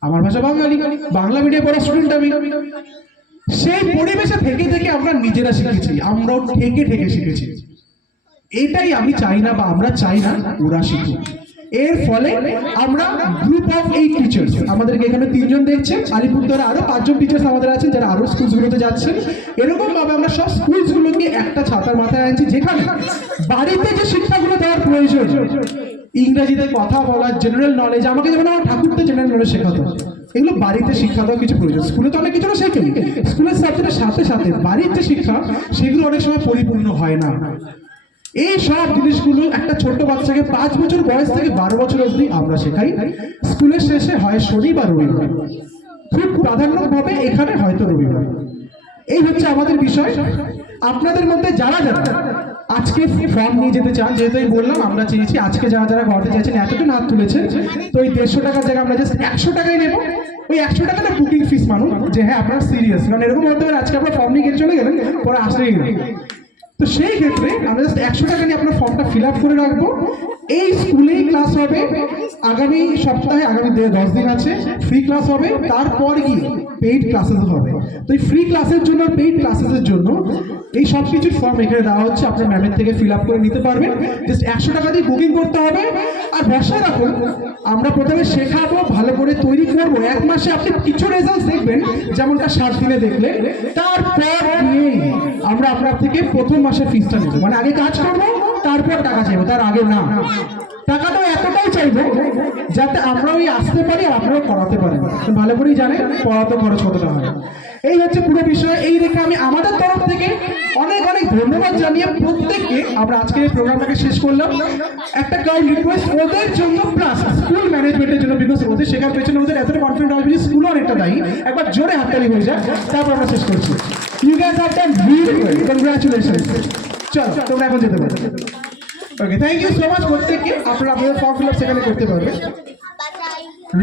আমার ভাষা বাঙালি, বাংলা মিডিয়াম পড়া স্টুডেন্ট আমি। সেই পরিবেশে থেকে থেকে আমরা নিজেরা শিখেছি, আমরাও ঠেকে শিখেছি। এটাই আমি চাই না, বা আমরা চাই না ওরা শিখুক। এর ফলে আমরা গ্রুপ অফ 8 টিচার্স, আমাদেরকে এখানে 3 জন দেখছেন, আলিপুরদুয়ারে আরো 5 জন টিচার্স আমাদের আছেন যারা আরো স্কুলগুলোতে যাচ্ছেন। এরকম ভাবে আমরা সব স্কুলগুলোকে একটা ছাতার মাথায় আনছি, যেখানে বাড়িতে যে শিক্ষাগুলো দেওয়ার প্রয়োজন, ইংরেজিতে কথা বলা, জেনারেল নলেজ, আমাকে যেমন আমার ঠাকুরতে জেনারেল নলেজ শেখাতো, এগুলো বাড়িতে শিক্ষা দেওয়া কিছু প্রয়োজন। স্কুলে তো অনেক কিছু শেখে, স্কুলের সাবজেক্টের সাথে সাথে বাড়ির যে শিক্ষা, সেগুলো অনেক সময় পরিপূর্ণ হয় না। এই সব জিনিসগুলো একটা ছোট বাচ্চাকে 5 বছর বয়স থেকে 12 বছর অবধি আমরা শেখাই। স্কুলের শেষে হয় শনি বা রবিবার, খুব প্রাধান্যভাবে এখানে হয়তো রবিবার। এই হচ্ছে আমাদের বিষয়। আপনাদের মধ্যে যারা আজকে ফর্ম নিয়ে যেতে চান, যেহেতু আমি বললাম আমরা চেয়েছি আজকে যারা করতে চাইছেন, এতজন হাত তুলেছেন, তো ওই 150 টাকার জায়গায় আমরা জাস্ট 100 টাকাই নেবো। ওই 100 টাকাটা বুকিং ফিস মানুষ, যে হ্যাঁ আপনারা সিরিয়াস, কারণ এরকম হতে পারে আজকে আপনারা ফর্ম নিয়ে গিয়ে চলে গেলেন, পরে আসলেই না। তো সেই ক্ষেত্রে আমরা জাস্ট 100 টাকা নিয়ে আপনার ফর্মটা ফিল আপ করে রাখবো। এই স্কুলেই ক্লাস হবে আগামী সপ্তাহে, আগামী 10 দিন আছে ফ্রি ক্লাস হবে, তারপর গিয়ে পেইড ক্লাসেস হবে। তো এই ফ্রি ক্লাসের জন্য, পেইড ক্লাসেসের জন্য এই সব কিছুর ফর্ম এখানে দেওয়া হচ্ছে, আপনার ম্যামের থেকে ফিল আপ করে নিতে পারবেন। জাস্ট 100 টাকা দিয়ে বুকিং করতে হবে। আর বসায় রাখুন, আমরা প্রথমে শেখাবো, ভালো করে তৈরি করবো। 1 মাসে আপনি কিছু রেজাল্ট দেখবেন, যেমনটা 7 দিনে দেখলেন। তারপর নিয়েই আমরা আপনার থেকে প্রথম মাসের ফিসটা নেবো, মানে আগে কাজ করবো, তারপর টাকা চাইবো, তার আগে না। টাকাটাও এতটাই চাইবো যাতে আমরা ওই আসতে পারি আর আপনারাও পড়াতে পারেন। ভালো করেই জানেন পড়াতে খরচ কতটা হয়। এই হচ্ছে পুরো বিষয়। এই রেখে আমি আমাদের তরফ থেকে অনেক অনেক ধন্যবাদ জানিয়ে প্রত্যেককে আমরা আজকের এই প্রোগ্রামটাকে শেষ করলাম। একটা কাইন্ড রিকোয়েস্ট ওদের জন্য প্লাস স্কুল ম্যানেজমেন্টের জন্য, বিকজ ওদের শেখার পেছনে ওদের এতটা কনফিডেন্ট হবে যে স্কুলও অনেকটা দায়ী। একবার জোরে হাততালি হয়ে যায়, তারপর আমরা শেষ করছি। You guys have done really well, congratulations. চলো তোমরা এখন যেতে পারো। Okay, thank you so much প্রত্যেককে। আপনারা আপনাদের ফর্ম ফিল আপ সেখানে করতে পারবেন।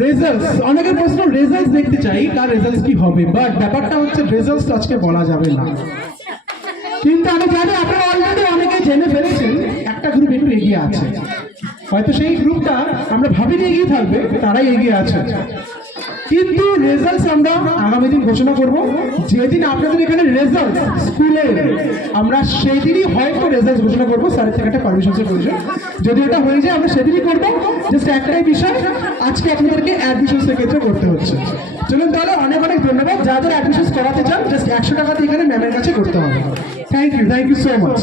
রেজাল্টস, অনেকের প্রশ্ন রেজাল্টস দেখতে চাই, তার রেজাল্টস কি হবে, বাট ব্যাপারটা হচ্ছে রেজাল্টস আজকে বলা যাবে না। কিন্তু আমি জানি আপনারা অলরেডি অনেকে জেনে ফেলেছেন একটা গ্রুপ একটু এগিয়ে আছে, হয়তো সেই গ্রুপটা আমরা ভাবিনি এগিয়ে থাকবে, তারাই এগিয়ে আছে। কিন্তু রেজাল্টস আমরা আগামী দিন ঘোষণা করব। যেদিন আপনাদের এখানে রেজাল্ট স্কুলে আমরা সেই দিনই হয়তো রেজাল্ট ঘোষণা করবো, স্যারের থেকে একটা পারমিশনের প্রয়োজন। যদি এটা হয়ে যায় আমরা সেদিনই করবো। জাস্ট একটাই বিষয়, আজকে আপনাদেরকে অ্যাডমিশন ক্ষেত্রে করতে হচ্ছে। চলুন তাহলে, অনেক অনেক ধন্যবাদ। যারা অ্যাডমিশন করাতে চান জাস্ট 100 টাকা দিয়ে এখানে ম্যামের কাছে করতে হবে। Thank you so much.